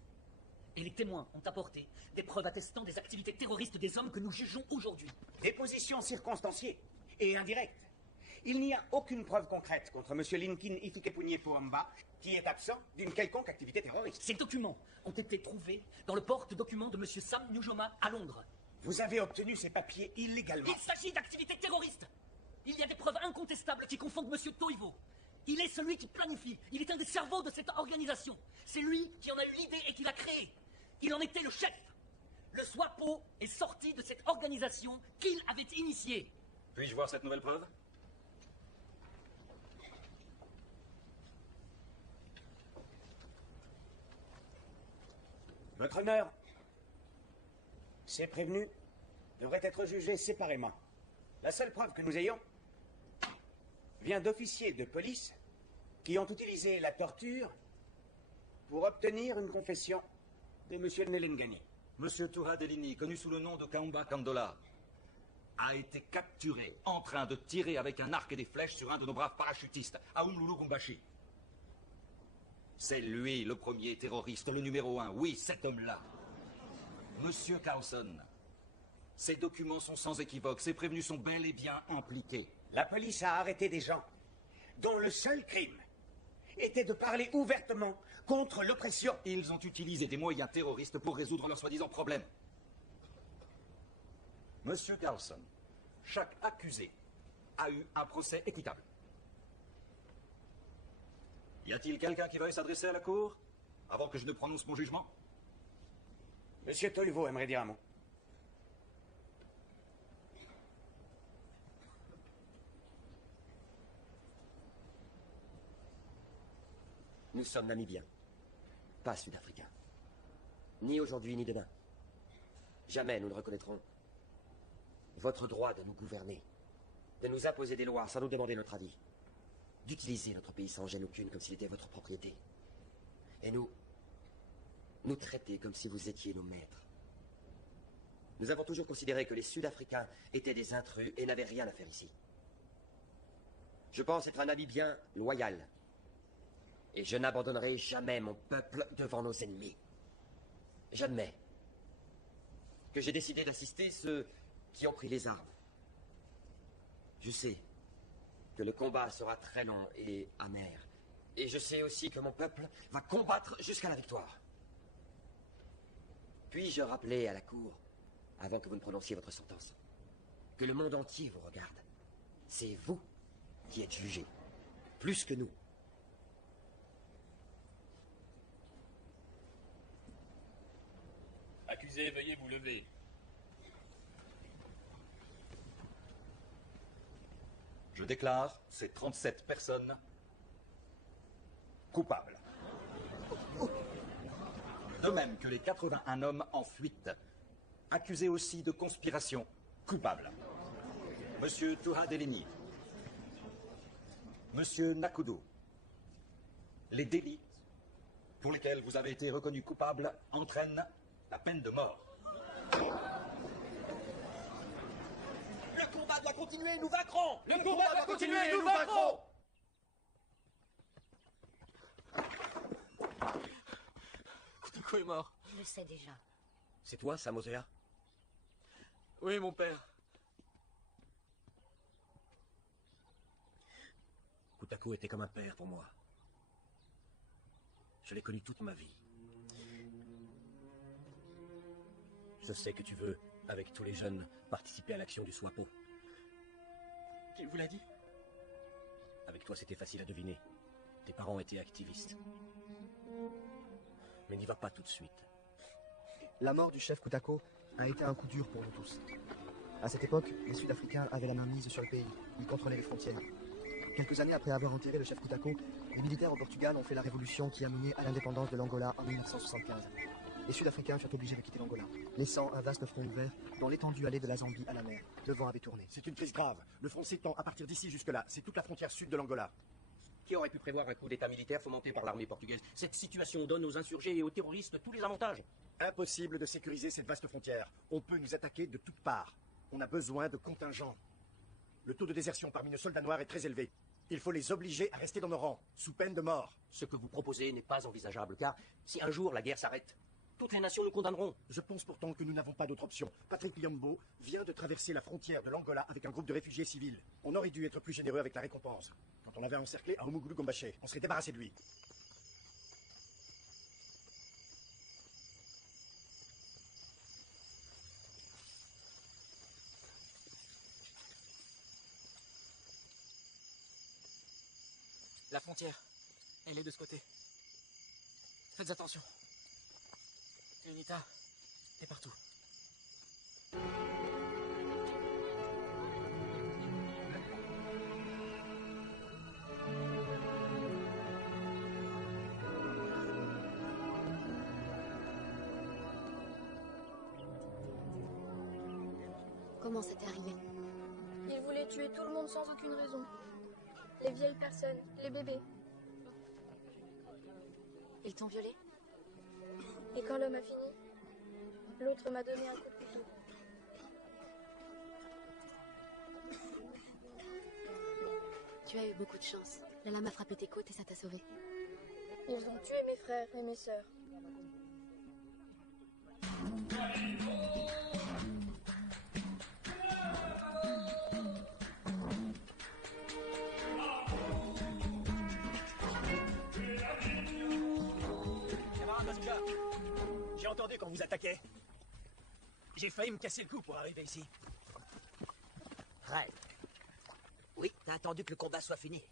Et les témoins ont apporté des preuves attestant des activités terroristes des hommes que nous jugeons aujourd'hui. Des positions circonstanciées et indirectes. Il n'y a aucune preuve concrète contre M. Linkin Ifikepunye Pohamba, qui est absent d'une quelconque activité terroriste. Ces documents ont été trouvés dans le porte-document de M. Sam Nujoma à Londres. Vous avez obtenu ces papiers illégalement. Il s'agit d'activités terroristes. Il y a des preuves incontestables qui confondent M. Toivo. Il est celui qui planifie. Il est un des cerveaux de cette organisation. C'est lui qui en a eu l'idée et qui l'a créée. Il en était le chef. Le SWAPO est sorti de cette organisation qu'il avait initiée. Puis-je voir cette nouvelle preuve? Votre honneur, ces prévenus devraient être jugés séparément. La seule preuve que nous ayons vient d'officiers de police qui ont utilisé la torture pour obtenir une confession de M. Nelengani. Monsieur Touha Delini, connu sous le nom de Kaumba Kandola, a été capturé en train de tirer avec un arc et des flèches sur un de nos braves parachutistes, à Umlulu Gumbashi. C'est lui le premier terroriste, le numéro 1. Oui, cet homme-là. Monsieur Carlson, ces documents sont sans équivoque. Ces prévenus sont bel et bien impliqués. La police a arrêté des gens dont le seul crime était de parler ouvertement contre l'oppression. Ils ont utilisé des moyens terroristes pour résoudre leurs soi-disant problèmes. Monsieur Carlson, chaque accusé a eu un procès équitable. Y a-t-il quelqu'un qui veuille s'adresser à la cour avant que je ne prononce mon jugement? Monsieur Toivo aimerait dire un mot. Nous sommes Namibiens, pas Sud-Africains. Ni aujourd'hui, ni demain. Jamais nous ne reconnaîtrons votre droit de nous gouverner, de nous imposer des lois sans nous demander notre avis, d'utiliser notre pays sans gêne aucune comme s'il était votre propriété, et nous traiter comme si vous étiez nos maîtres. Nous avons toujours considéré que les Sud-Africains étaient des intrus et n'avaient rien à faire ici. Je pense être un Namibien loyal, et je n'abandonnerai jamais mon peuple devant nos ennemis. J'admets que j'ai décidé d'assister ceux qui ont pris les armes. Je sais que le combat sera très long et amer. Et je sais aussi que mon peuple va combattre jusqu'à la victoire. Puis-je rappeler à la cour, avant que vous ne prononciez votre sentence, que le monde entier vous regarde. C'est vous qui êtes jugés, plus que nous. Accusé, veuillez vous lever. Je déclare ces 37 personnes coupables. De même que les 81 hommes en fuite, accusés aussi de conspiration, coupables. Monsieur Touha Delini, Monsieur Nakudu, les délits pour lesquels vous avez été reconnus coupables entraînent la peine de mort. Le combat doit continuer, nous vaincrons! Le combat doit continuer, nous vaincrons! Kutako est mort. Je le sais déjà. C'est toi, Samosea? Oui, mon père. Kutako était comme un père pour moi. Je l'ai connu toute ma vie. Je sais que tu veux, avec tous les jeunes, participer à l'action du SWAPO. Qui vous l'a dit? Avec toi, c'était facile à deviner. Tes parents étaient activistes. Mais n'y va pas tout de suite. La mort du chef Kutako a été un coup dur pour nous tous. À cette époque, les Sud-Africains avaient la main mise sur le pays. Ils contrôlaient les frontières. Quelques années après avoir enterré le chef Kutako, les militaires au Portugal ont fait la révolution qui a mené à l'indépendance de l'Angola en 1975. Les Sud-Africains furent obligés de quitter l'Angola, laissant un vaste front ouvert dont l'étendue allait de la Zambie à la mer. Le vent avait tourné. C'est une crise grave. Le front s'étend à partir d'ici jusque-là. C'est toute la frontière sud de l'Angola. Qui aurait pu prévoir un coup d'état militaire fomenté par l'armée portugaise? Cette situation donne aux insurgés et aux terroristes tous les avantages. Impossible de sécuriser cette vaste frontière. On peut nous attaquer de toutes parts. On a besoin de contingents. Le taux de désertion parmi nos soldats noirs est très élevé. Il faut les obliger à rester dans nos rangs, sous peine de mort. Ce que vous proposez n'est pas envisageable, car si un jour la guerre s'arrête, Toutes les nations nous condamneront. Je pense pourtant que nous n'avons pas d'autre option. Patrick Liambo vient de traverser la frontière de l'Angola avec un groupe de réfugiés civils. On aurait dû être plus généreux avec la récompense. Quand on avait encerclé un Mougoulou Gombaché, on serait débarrassé de lui. La frontière, elle est de ce côté. Faites attention. UNITA est partout. Comment c'était arrivé? Ils voulaient tuer tout le monde sans aucune raison. Les vieilles personnes, les bébés. Ils t'ont violé? Et quand l'homme a fini, l'autre m'a donné un coup de couteau. Tu as eu beaucoup de chance. La lame a frappé tes côtes et ça t'a sauvé. Ils ont tué mes frères et mes sœurs. J'ai entendu quand vous attaquiez. J'ai failli me casser le cou pour arriver ici. Red. Oui, t'as attendu que le combat soit fini.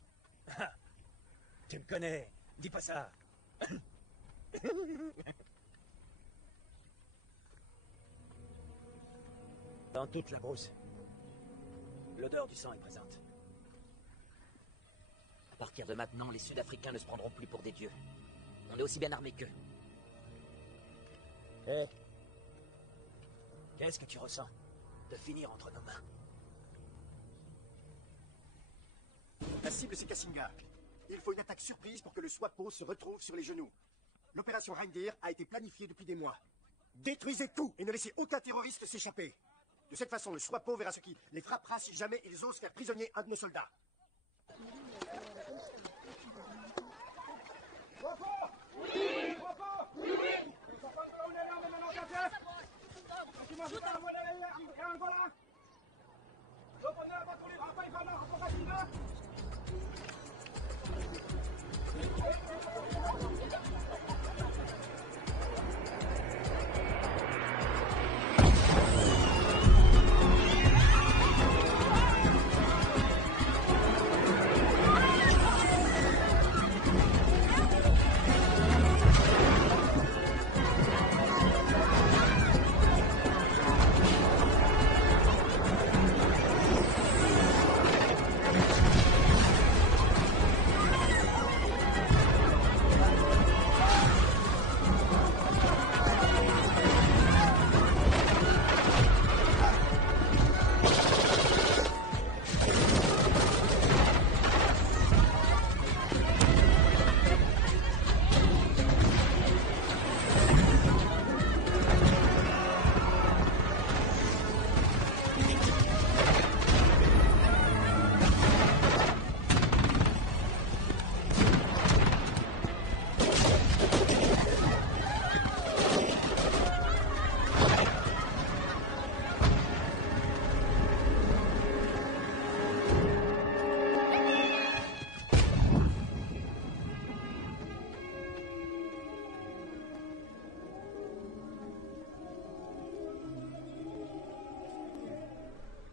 Ah, tu me connais. Dis pas ça. Dans toute la brousse, l'odeur du sang est présente. À partir de maintenant, les Sud-Africains ne se prendront plus pour des dieux. On est aussi bien armés qu'eux. Hé, qu'est-ce que tu ressens de finir entre nos mains? La cible, c'est Kassinga. Il faut une attaque surprise pour que le SWAPO se retrouve sur les genoux. L'opération Reindeer a été planifiée depuis des mois. Détruisez tout et ne laissez aucun terroriste s'échapper. De cette façon, le SWAPO verra ce qui les frappera si jamais ils osent faire prisonnier un de nos soldats.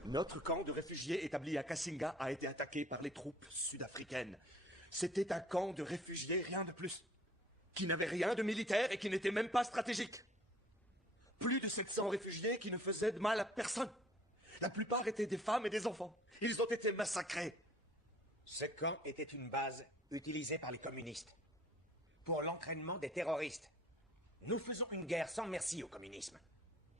Notre camp de réfugiés établi à Kassinga a été attaqué par les troupes sud-africaines. C'était un camp de réfugiés, rien de plus, qui n'avait rien de militaire et qui n'était même pas stratégique. Plus de 700 réfugiés qui ne faisaient de mal à personne. La plupart étaient des femmes et des enfants. Ils ont été massacrés. Ce camp était une base utilisée par les communistes pour l'entraînement des terroristes. Nous faisons une guerre sans merci au communisme.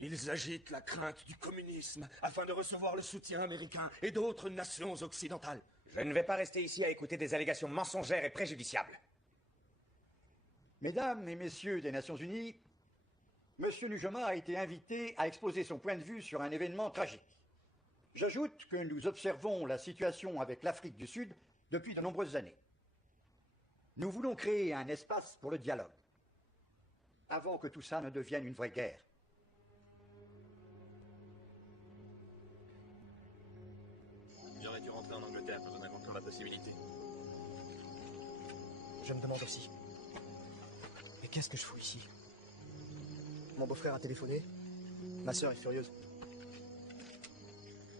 Ils agitent la crainte du communisme afin de recevoir le soutien américain et d'autres nations occidentales. Je ne vais pas rester ici à écouter des allégations mensongères et préjudiciables. Mesdames et messieurs des Nations Unies, M. Nujoma a été invité à exposer son point de vue sur un événement tragique. J'ajoute que nous observons la situation avec l'Afrique du Sud depuis de nombreuses années. Nous voulons créer un espace pour le dialogue. avant que tout ça ne devienne une vraie guerre. J'aurais dû rentrer en Angleterre quand on a encore la possibilité. Je me demande aussi. Mais qu'est-ce que je fous ici? Mon beau-frère a téléphoné. Ma sœur est furieuse.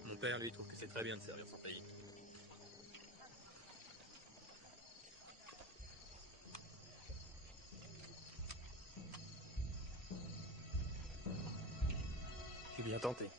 Mon père, lui, trouve que c'est très bien de servir son pays. J'ai bien tenté.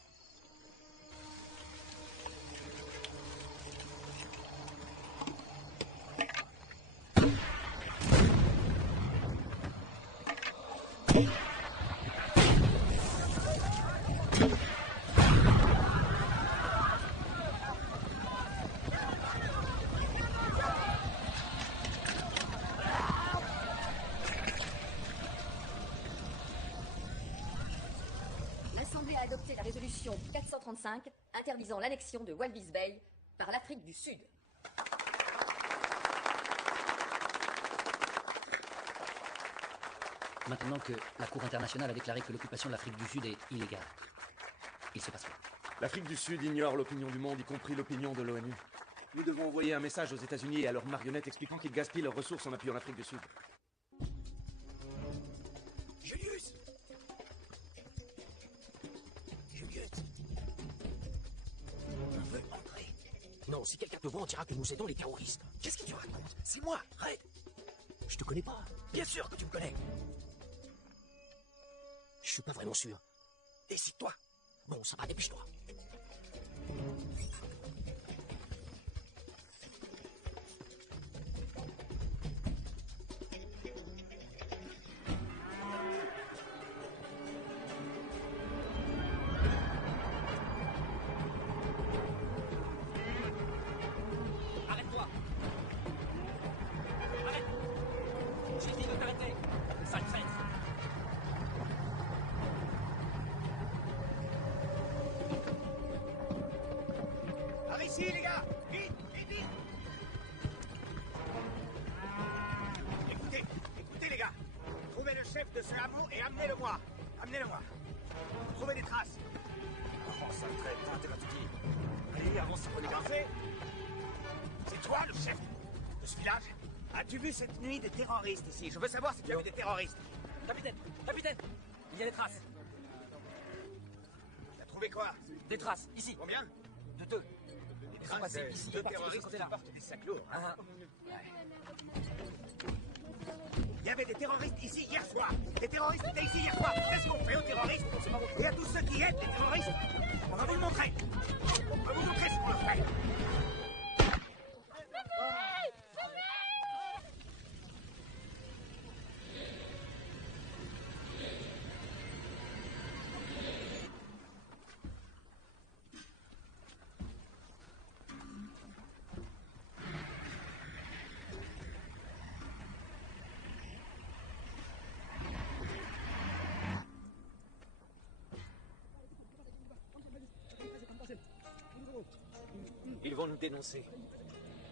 L'Assemblée a adopté la résolution 435 interdisant l'annexion de Walvis Bay par l'Afrique du Sud. Maintenant que la Cour internationale a déclaré que l'occupation de l'Afrique du Sud est illégale, il se passe quoi? L'Afrique du Sud ignore l'opinion du monde, y compris l'opinion de l'ONU. Nous devons envoyer un message aux États-Unis et à leurs marionnettes expliquant qu'ils gaspillent leurs ressources en appuyant l'Afrique du Sud. Julius! Julius! On veut entrer. Non, si quelqu'un te voit, on dira que nous aidons les terroristes. Qu'est-ce que tu racontes? C'est moi, Red. Je te connais pas. Bien sûr que tu me connais. Je suis pas vraiment sûr. Décide-toi. Bon, ça va, dépêche-toi. Arrête-toi! Arrête! J'ai dit de t'arrêter! Sale traître! Par ici, les gars! Vite, vite, vite! Écoutez, les gars! Trouvez le chef de ce hameau et amenez-le-moi! Amenez-le-moi! Trouvez des traces! Oh, sale traître, t'es pas tout dire. Allez, avance, prenez garde! C'est toi, le chef de ce village? As-tu vu cette nuit des terroristes ici? Je veux savoir si tu as vu des terroristes. Capitaine! Capitaine! Il y a des traces! Tu as trouvé quoi? Des traces, ici! Combien? De deux. Des Ils sont passés ici, deux et partis de ce terroristes qui côté-là. portent des sacs lourds. Hein? Ah. Il y avait des terroristes ici hier soir. Les terroristes étaient ici hier soir. Qu'est-ce qu'on fait aux terroristes? Et à tous ceux qui aident les terroristes? On va vous le montrer. On va vous montrer ce qu'on leur fait. Ils vont nous dénoncer.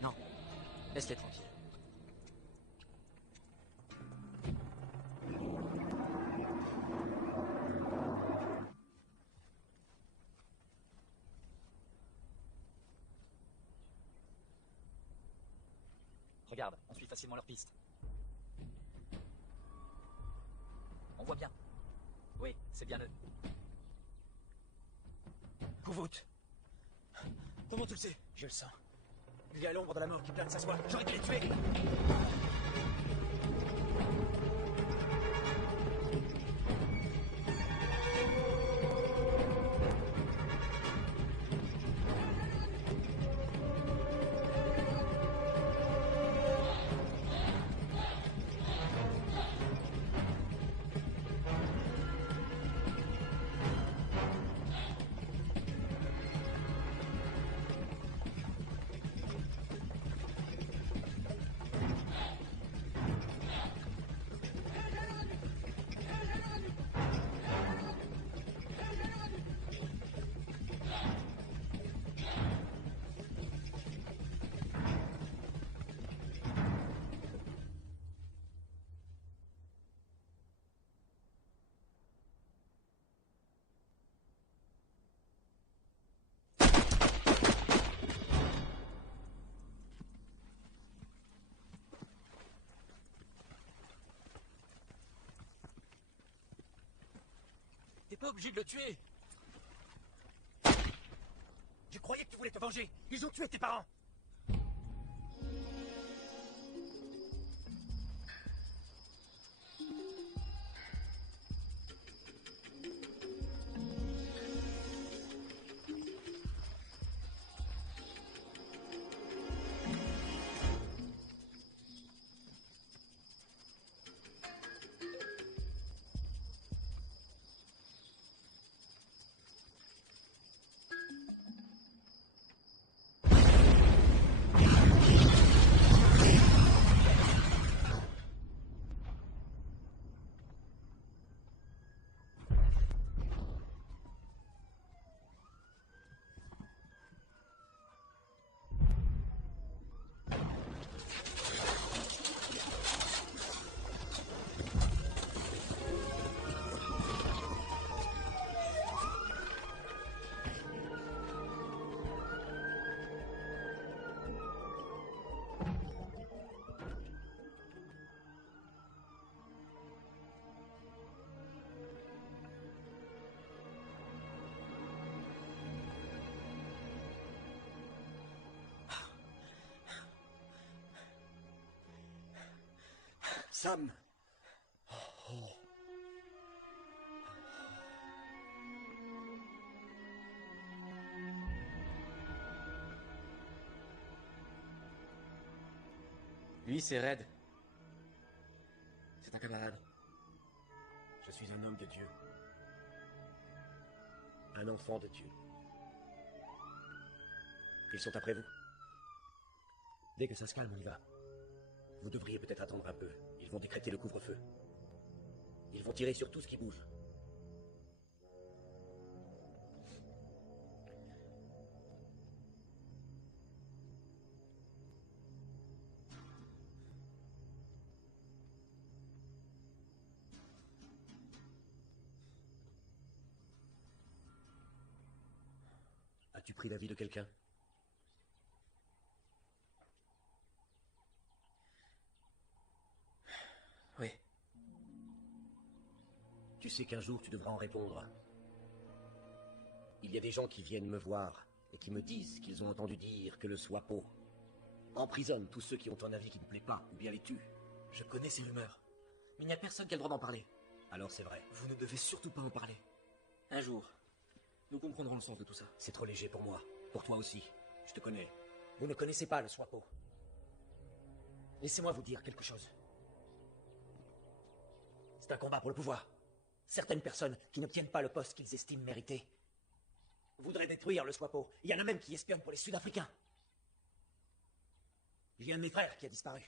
Non, laisse-les tranquilles. Regarde, on suit facilement leur piste. On voit bien. Oui, c'est bien eux. Kouvout. Comment tu le sais? Je le sens. Il y a l'ombre de la mort qui plane sa soie. J'aurais dû les tuer. pas obligé de le tuer. Je croyais que tu voulais te venger. Ils ont tué tes parents. Sam. Lui, c'est Red. C'est un camarade. Je suis un homme de Dieu. Un enfant de Dieu. Ils sont après vous. Dès que ça se calme, on y va. Vous devriez peut-être attendre un peu. Ils vont décréter le couvre-feu. Ils vont tirer sur tout ce qui bouge. As-tu pris la vie de quelqu'un? Oui. Tu sais qu'un jour tu devras en répondre. Il y a des gens qui viennent me voir et qui me disent qu'ils ont entendu dire que le SWAPO emprisonne tous ceux qui ont un avis qui ne plaît pas ou bien les tue. Je connais ces rumeurs, mais il n'y a personne qui a le droit d'en parler. Alors c'est vrai. Vous ne devez surtout pas en parler. Un jour, nous comprendrons le sens de tout ça. C'est trop léger pour moi. Pour toi aussi. Je te connais. Vous ne connaissez pas le SWAPO. Laissez-moi vous dire quelque chose. C'est un combat pour le pouvoir. Certaines personnes qui n'obtiennent pas le poste qu'ils estiment mériter voudraient détruire le SWAPO. Il y en a même qui espionnent pour les Sud-Africains. Il y a un de mes frères qui a disparu.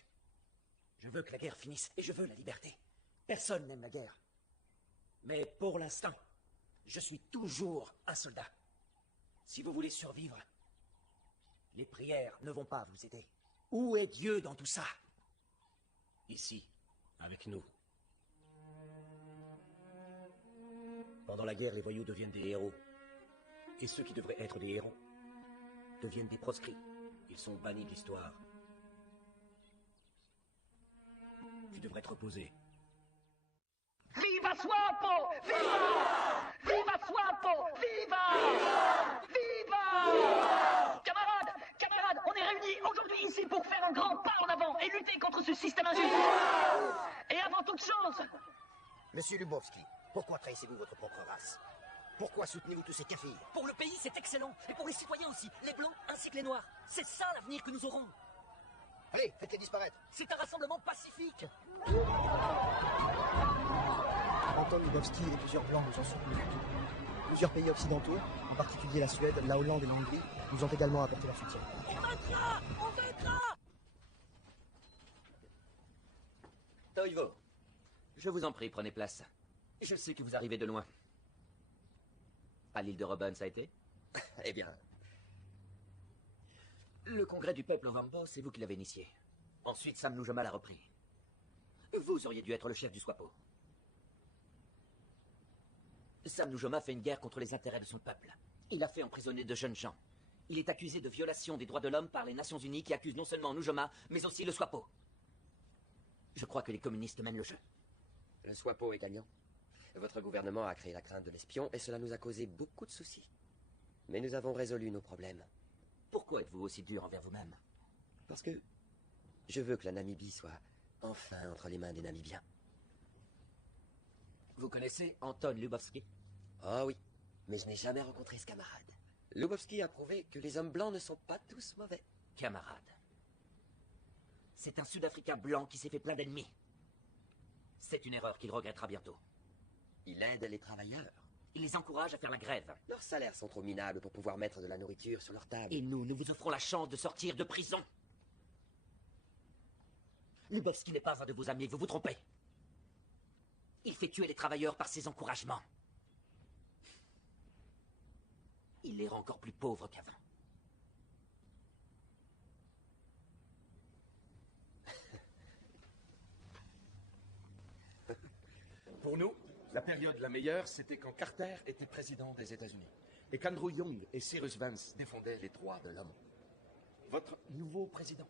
Je veux que la guerre finisse et je veux la liberté. Personne n'aime la guerre. Mais pour l'instant, je suis toujours un soldat. Si vous voulez survivre, les prières ne vont pas vous aider. Où est Dieu dans tout ça? Ici, avec nous. Pendant la guerre, les voyous deviennent des héros. Et ceux qui devraient être des héros deviennent des proscrits. Ils sont bannis de l'histoire. Tu devrais te reposer. Viva SWAPO! Viva! Viva SWAPO! Viva! Viva! Camarades, on est réunis aujourd'hui ici pour faire un grand pas en avant et lutter contre ce système injuste. Et avant toute chose... Monsieur Lubowski, pourquoi trahissez-vous votre propre race? Pourquoi soutenez-vous tous ces kafirs? Pour le pays, c'est excellent. Et pour les citoyens aussi, les blancs ainsi que les noirs. C'est ça l'avenir que nous aurons. Allez, faites-les disparaître. C'est un rassemblement pacifique. Anton Lubowski et plusieurs blancs nous ont soutenus. Plusieurs pays occidentaux, en particulier la Suède, la Hollande et la Hongrie, nous ont également apporté leur soutien. On vaincra! On vaincra! Toivo, je vous en prie, prenez place. Je sais que vous arrivez de loin. À l'île de Robben, ça a été? Eh bien... Le congrès du peuple Ovambo, c'est vous qui l'avez initié. Ensuite, Sam Nujoma l'a repris. Vous auriez dû être le chef du SWAPO. Sam Nujoma fait une guerre contre les intérêts de son peuple. Il a fait emprisonner de jeunes gens. Il est accusé de violation des droits de l'homme par les Nations Unies qui accusent non seulement Nujoma, mais aussi le SWAPO. Je crois que les communistes mènent le jeu. Le SWAPO est gagnant? Votre gouvernement a créé la crainte de l'espion et cela nous a causé beaucoup de soucis. Mais nous avons résolu nos problèmes. Pourquoi êtes-vous aussi dur envers vous-même? Parce que je veux que la Namibie soit enfin entre les mains des Namibiens. Vous connaissez Anton Lubowski? Ah oui, mais je n'ai jamais rencontré ce camarade. Lubowski a prouvé que les hommes blancs ne sont pas tous mauvais. Camarade. C'est un Sud-Africain blanc qui s'est fait plein d'ennemis. C'est une erreur qu'il regrettera bientôt. Il aide les travailleurs. Il les encourage à faire la grève. Leurs salaires sont trop minables pour pouvoir mettre de la nourriture sur leur table. Et nous vous offrons la chance de sortir de prison. Lubowski n'est pas un de vos amis, vous vous trompez. Il fait tuer les travailleurs par ses encouragements. Il les rend encore plus pauvres qu'avant. Pour nous, la période la meilleure, c'était quand Carter était président des États-Unis et qu'Andrew Young et Cyrus Vance défendaient les droits de l'homme. Votre nouveau président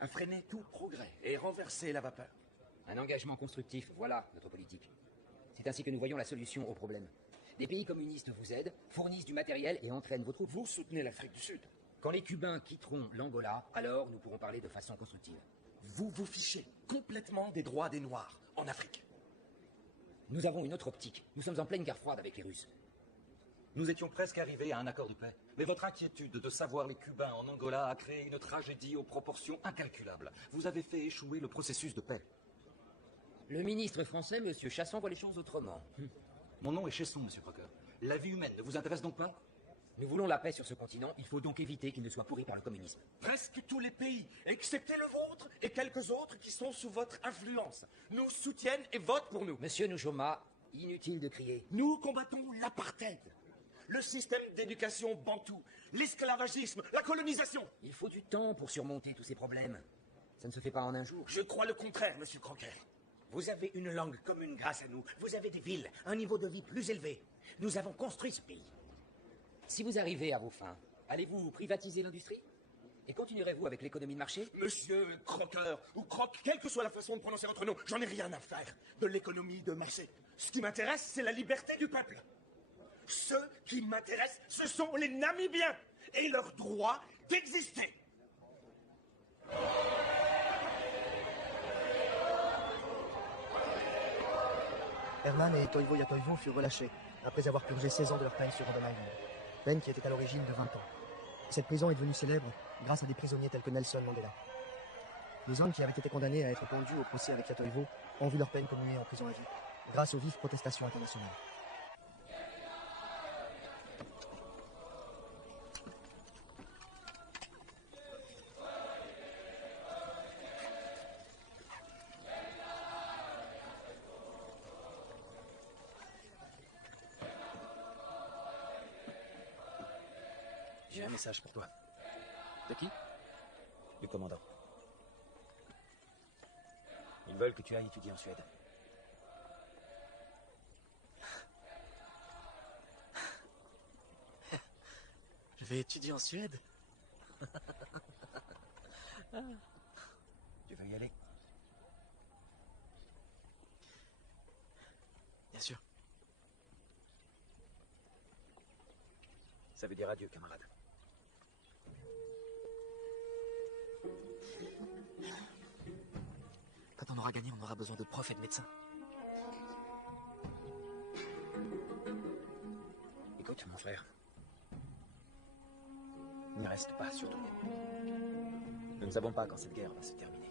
a freiné tout progrès et renversé la vapeur. Un engagement constructif, voilà notre politique. C'est ainsi que nous voyons la solution au problème. Des pays communistes vous aident, fournissent du matériel et entraînent vos troupes. Vous soutenez l'Afrique du Sud. Quand les Cubains quitteront l'Angola, alors nous pourrons parler de façon constructive. Vous vous fichez complètement des droits des Noirs en Afrique. Nous avons une autre optique. Nous sommes en pleine guerre froide avec les Russes. Nous étions presque arrivés à un accord de paix. Mais votre inquiétude de savoir les Cubains en Angola a créé une tragédie aux proportions incalculables. Vous avez fait échouer le processus de paix. Le ministre français, M. Chasson, voit les choses autrement. Mon nom est Chesson, M. Crocker. La vie humaine ne vous intéresse donc pas? Nous voulons la paix sur ce continent, il faut donc éviter qu'il ne soit pourri par le communisme. Presque tous les pays, excepté le vôtre et quelques autres qui sont sous votre influence, nous soutiennent et votent pour nous. Monsieur Nujoma, inutile de crier. Nous combattons l'apartheid, le système d'éducation bantou, l'esclavagisme, la colonisation. Il faut du temps pour surmonter tous ces problèmes. Ça ne se fait pas en un jour. Je crois le contraire, Monsieur Crocker. Vous avez une langue commune grâce à nous. Vous avez des villes, un niveau de vie plus élevé. Nous avons construit ce pays. Si vous arrivez à vos fins, allez-vous privatiser l'industrie? Et continuerez-vous avec l'économie de marché? Monsieur Crocker, ou Croc, quelle que soit la façon de prononcer votre nom, j'en ai rien à faire de l'économie de marché. Ce qui m'intéresse, c'est la liberté du peuple. Ceux qui m'intéressent, ce sont les Namibiens et leur droit d'exister. Herman et Toivo Yatoivo furent relâchés, après avoir purgé 16 ans de leur peine sur Robben Island. Peine qui était à l'origine de 20 ans. Cette prison est devenue célèbre grâce à des prisonniers tels que Nelson Mandela. Les hommes qui avaient été condamnés à être pendus au procès avec Yatoivo ont vu leur peine commuée en prison à vie, grâce aux vives protestations internationales. J'ai un message pour toi. De qui? Du commandant. Ils veulent que tu ailles étudier en Suède. Je vais étudier en Suède. Tu veux y aller? Bien sûr. Ça veut dire adieu, camarade. Quand on aura gagné, on aura besoin de profs et de médecins. Écoute, mon frère. N'y reste pas, surtout. Nous ne savons pas quand cette guerre va se terminer.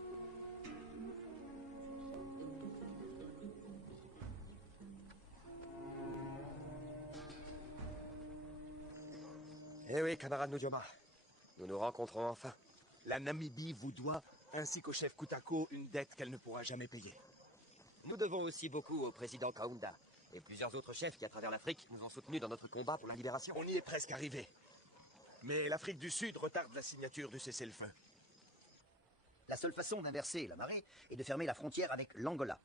Eh oui, camarade Nujoma. Nous nous rencontrons enfin. La Namibie vous doit, ainsi qu'au chef Kutako, une dette qu'elle ne pourra jamais payer. Nous devons aussi beaucoup au président Kaunda et plusieurs autres chefs qui, à travers l'Afrique, nous ont soutenus dans notre combat pour la libération. On y est presque arrivé. Mais l'Afrique du Sud retarde la signature du cessez-le-feu. La seule façon d'inverser la marée est de fermer la frontière avec l'Angola.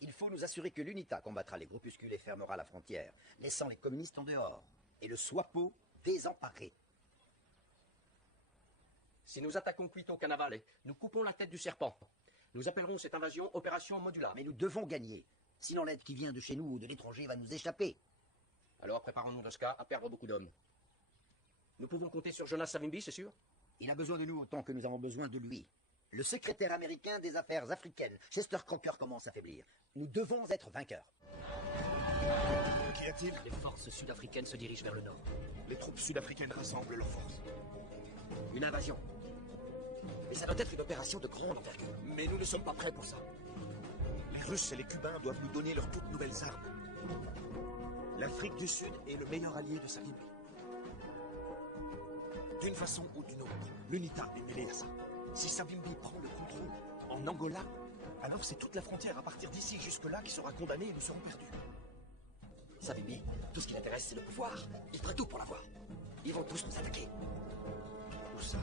Il faut nous assurer que l'UNITA combattra les groupuscules et fermera la frontière, laissant les communistes en dehors, et le SWAPO désemparé. Si nous attaquons Quito Cannavale, nous coupons la tête du serpent. Nous appellerons cette invasion Opération Modula. Mais nous devons gagner. Sinon l'aide qui vient de chez nous ou de l'étranger va nous échapper. Alors préparons-nous dans ce cas à perdre beaucoup d'hommes. Nous pouvons compter sur Jonas Savimbi, c'est sûr? Il a besoin de nous autant que nous avons besoin de lui. Le secrétaire américain des affaires africaines, Chester Crocker, commence à faiblir. Nous devons être vainqueurs. Qu'y a-t-il? Les forces sud-africaines se dirigent vers le nord. Les troupes sud-africaines rassemblent leurs forces. Une invasion. Mais ça doit être une opération de grande envergure. Mais nous ne sommes pas prêts pour ça. Les Russes et les Cubains doivent nous donner leurs toutes nouvelles armes. L'Afrique du Sud est le meilleur allié de Savimbi. D'une façon ou d'une autre, l'UNITA est mêlée à ça. Si Savimbi prend le contrôle en Angola, alors c'est toute la frontière à partir d'ici jusque-là qui sera condamnée et nous serons perdus. Savimbi, tout ce qui l'intéresse, c'est le pouvoir. Il fera tout pour l'avoir. Ils vont tous nous attaquer. Où ça?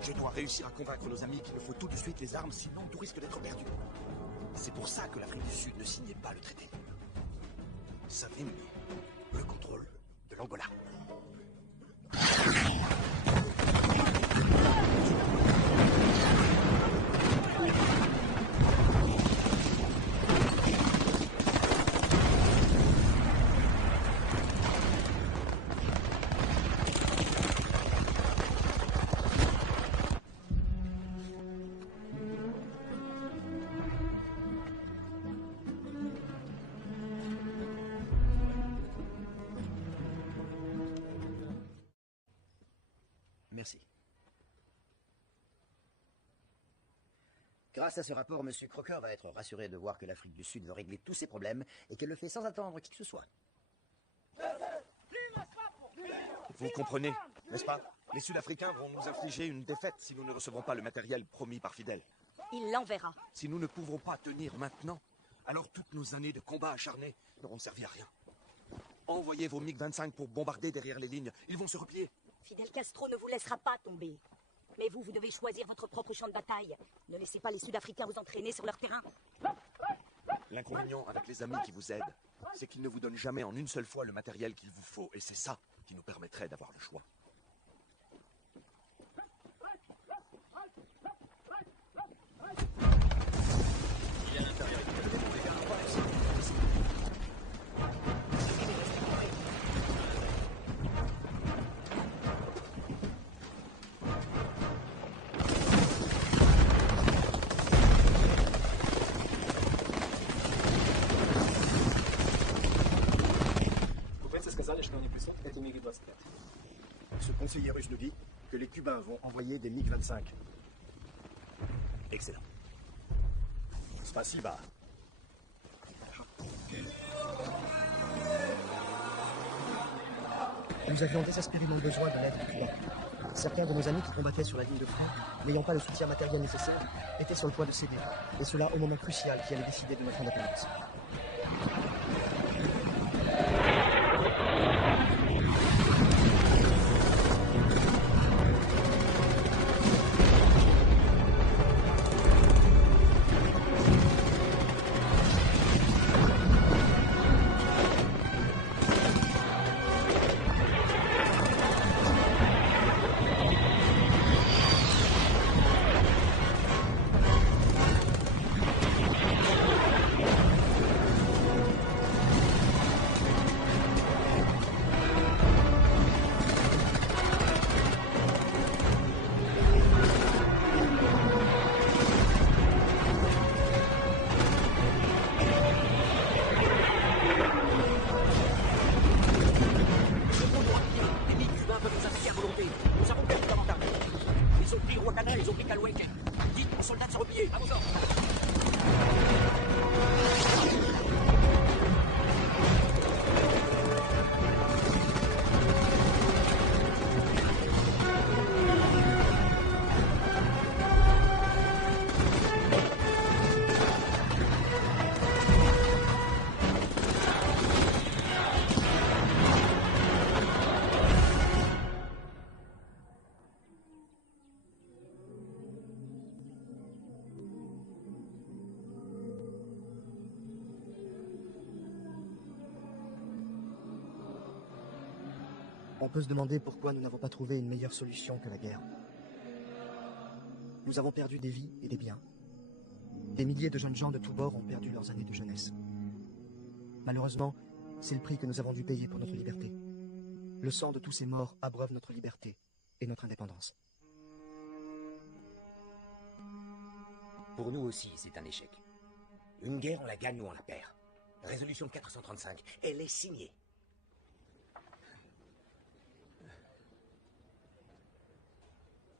Je dois réussir à convaincre nos amis qu'il me faut tout de suite les armes, sinon tout risque d'être perdu. C'est pour ça que l'Afrique du Sud ne signait pas le traité. Savimbi, le contrôle de l'Angola. Merci. Grâce à ce rapport, M. Crocker va être rassuré de voir que l'Afrique du Sud veut régler tous ses problèmes et qu'elle le fait sans attendre qui que ce soit. Vous comprenez, n'est-ce pas? Les Sud-Africains vont nous infliger une défaite si nous ne recevons pas le matériel promis par Fidel. Il l'enverra. Si nous ne pouvons pas tenir maintenant, alors toutes nos années de combat acharnés n'auront servi à rien. Envoyez vos MiG-25 pour bombarder derrière les lignes. Ils vont se replier. Fidel Castro ne vous laissera pas tomber. Mais vous devez choisir votre propre champ de bataille. Ne laissez pas les Sud-Africains vous entraîner sur leur terrain. L'inconvénient avec les amis qui vous aident, c'est qu'ils ne vous donnent jamais en une seule fois le matériel qu'il vous faut. Et c'est ça qui nous permettrait d'avoir le choix. Il est à l'intérieur. Ce conseiller russe nous dit que les Cubains vont envoyer des MiG-25. Excellent. Spasiba. Nous avions désespérément besoin de l'aide de Cuba. Certains de nos amis qui combattaient sur la ligne de front, n'ayant pas le soutien matériel nécessaire, étaient sur le point de céder. Et cela au moment crucial qui allait décider de notre indépendance. On peut se demander pourquoi nous n'avons pas trouvé une meilleure solution que la guerre. Nous avons perdu des vies et des biens. Des milliers de jeunes gens de tous bords ont perdu leurs années de jeunesse. Malheureusement, c'est le prix que nous avons dû payer pour notre liberté. Le sang de tous ces morts abreuve notre liberté et notre indépendance. Pour nous aussi, c'est un échec. Une guerre, on la gagne ou on la perd. Résolution 435, elle est signée.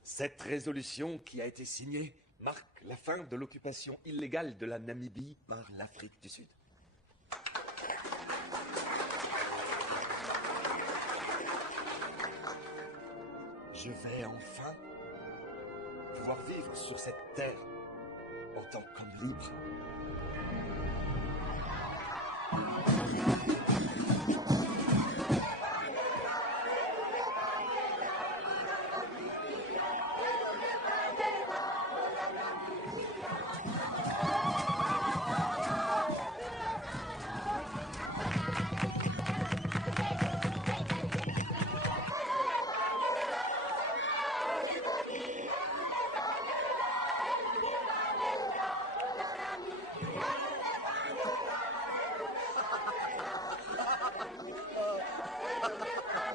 Cette résolution qui a été signée marque la fin de l'occupation illégale de la Namibie par l'Afrique du Sud. Je vais enfin pouvoir vivre sur cette terre en tant qu'homme libre.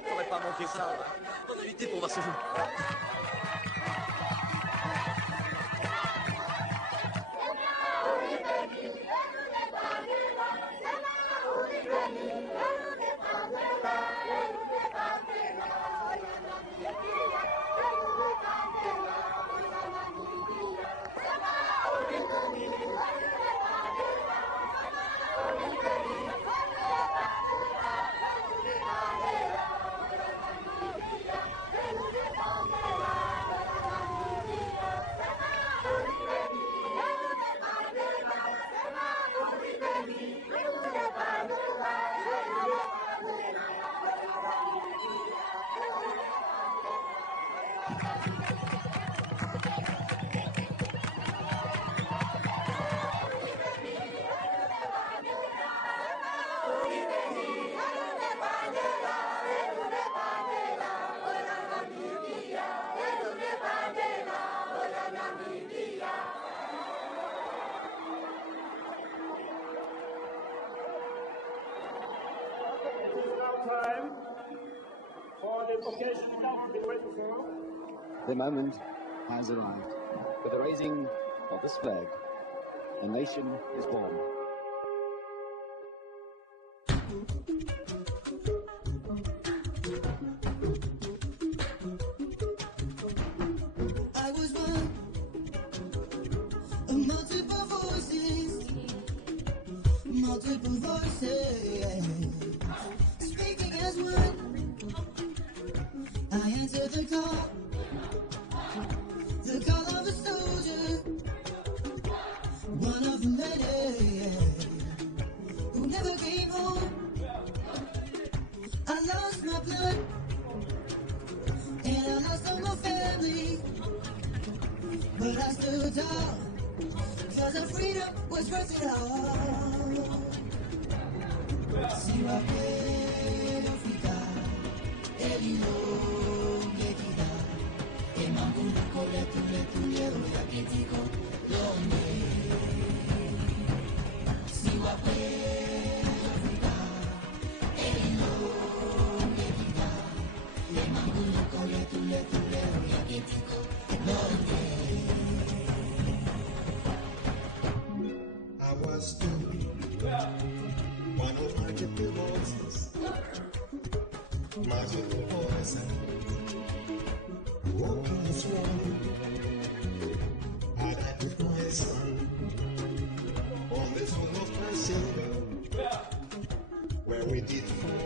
T'aurais pas manqué ça, hein. On a lutté pour voir ce jeu. The moment has arrived for the raising of this flag. A nation is born. I was one of multiple voices, speaking as one. I answered the call of a soldier, one of many who never came home. I lost my blood and I lost all my family, but I stood tall, cause our freedom was worth it all. Si va per Africa, Elio Mekida, e Manguno Coleto Letulero Yakitiko, Lombe. Si va per Africa, Elio Mekida, e Manguno Coleto Letulero Yakitiko, Lombe. I was too one of my little voices, my little voice, walking this road. I died with my son on the song of my Savior, where we did fall.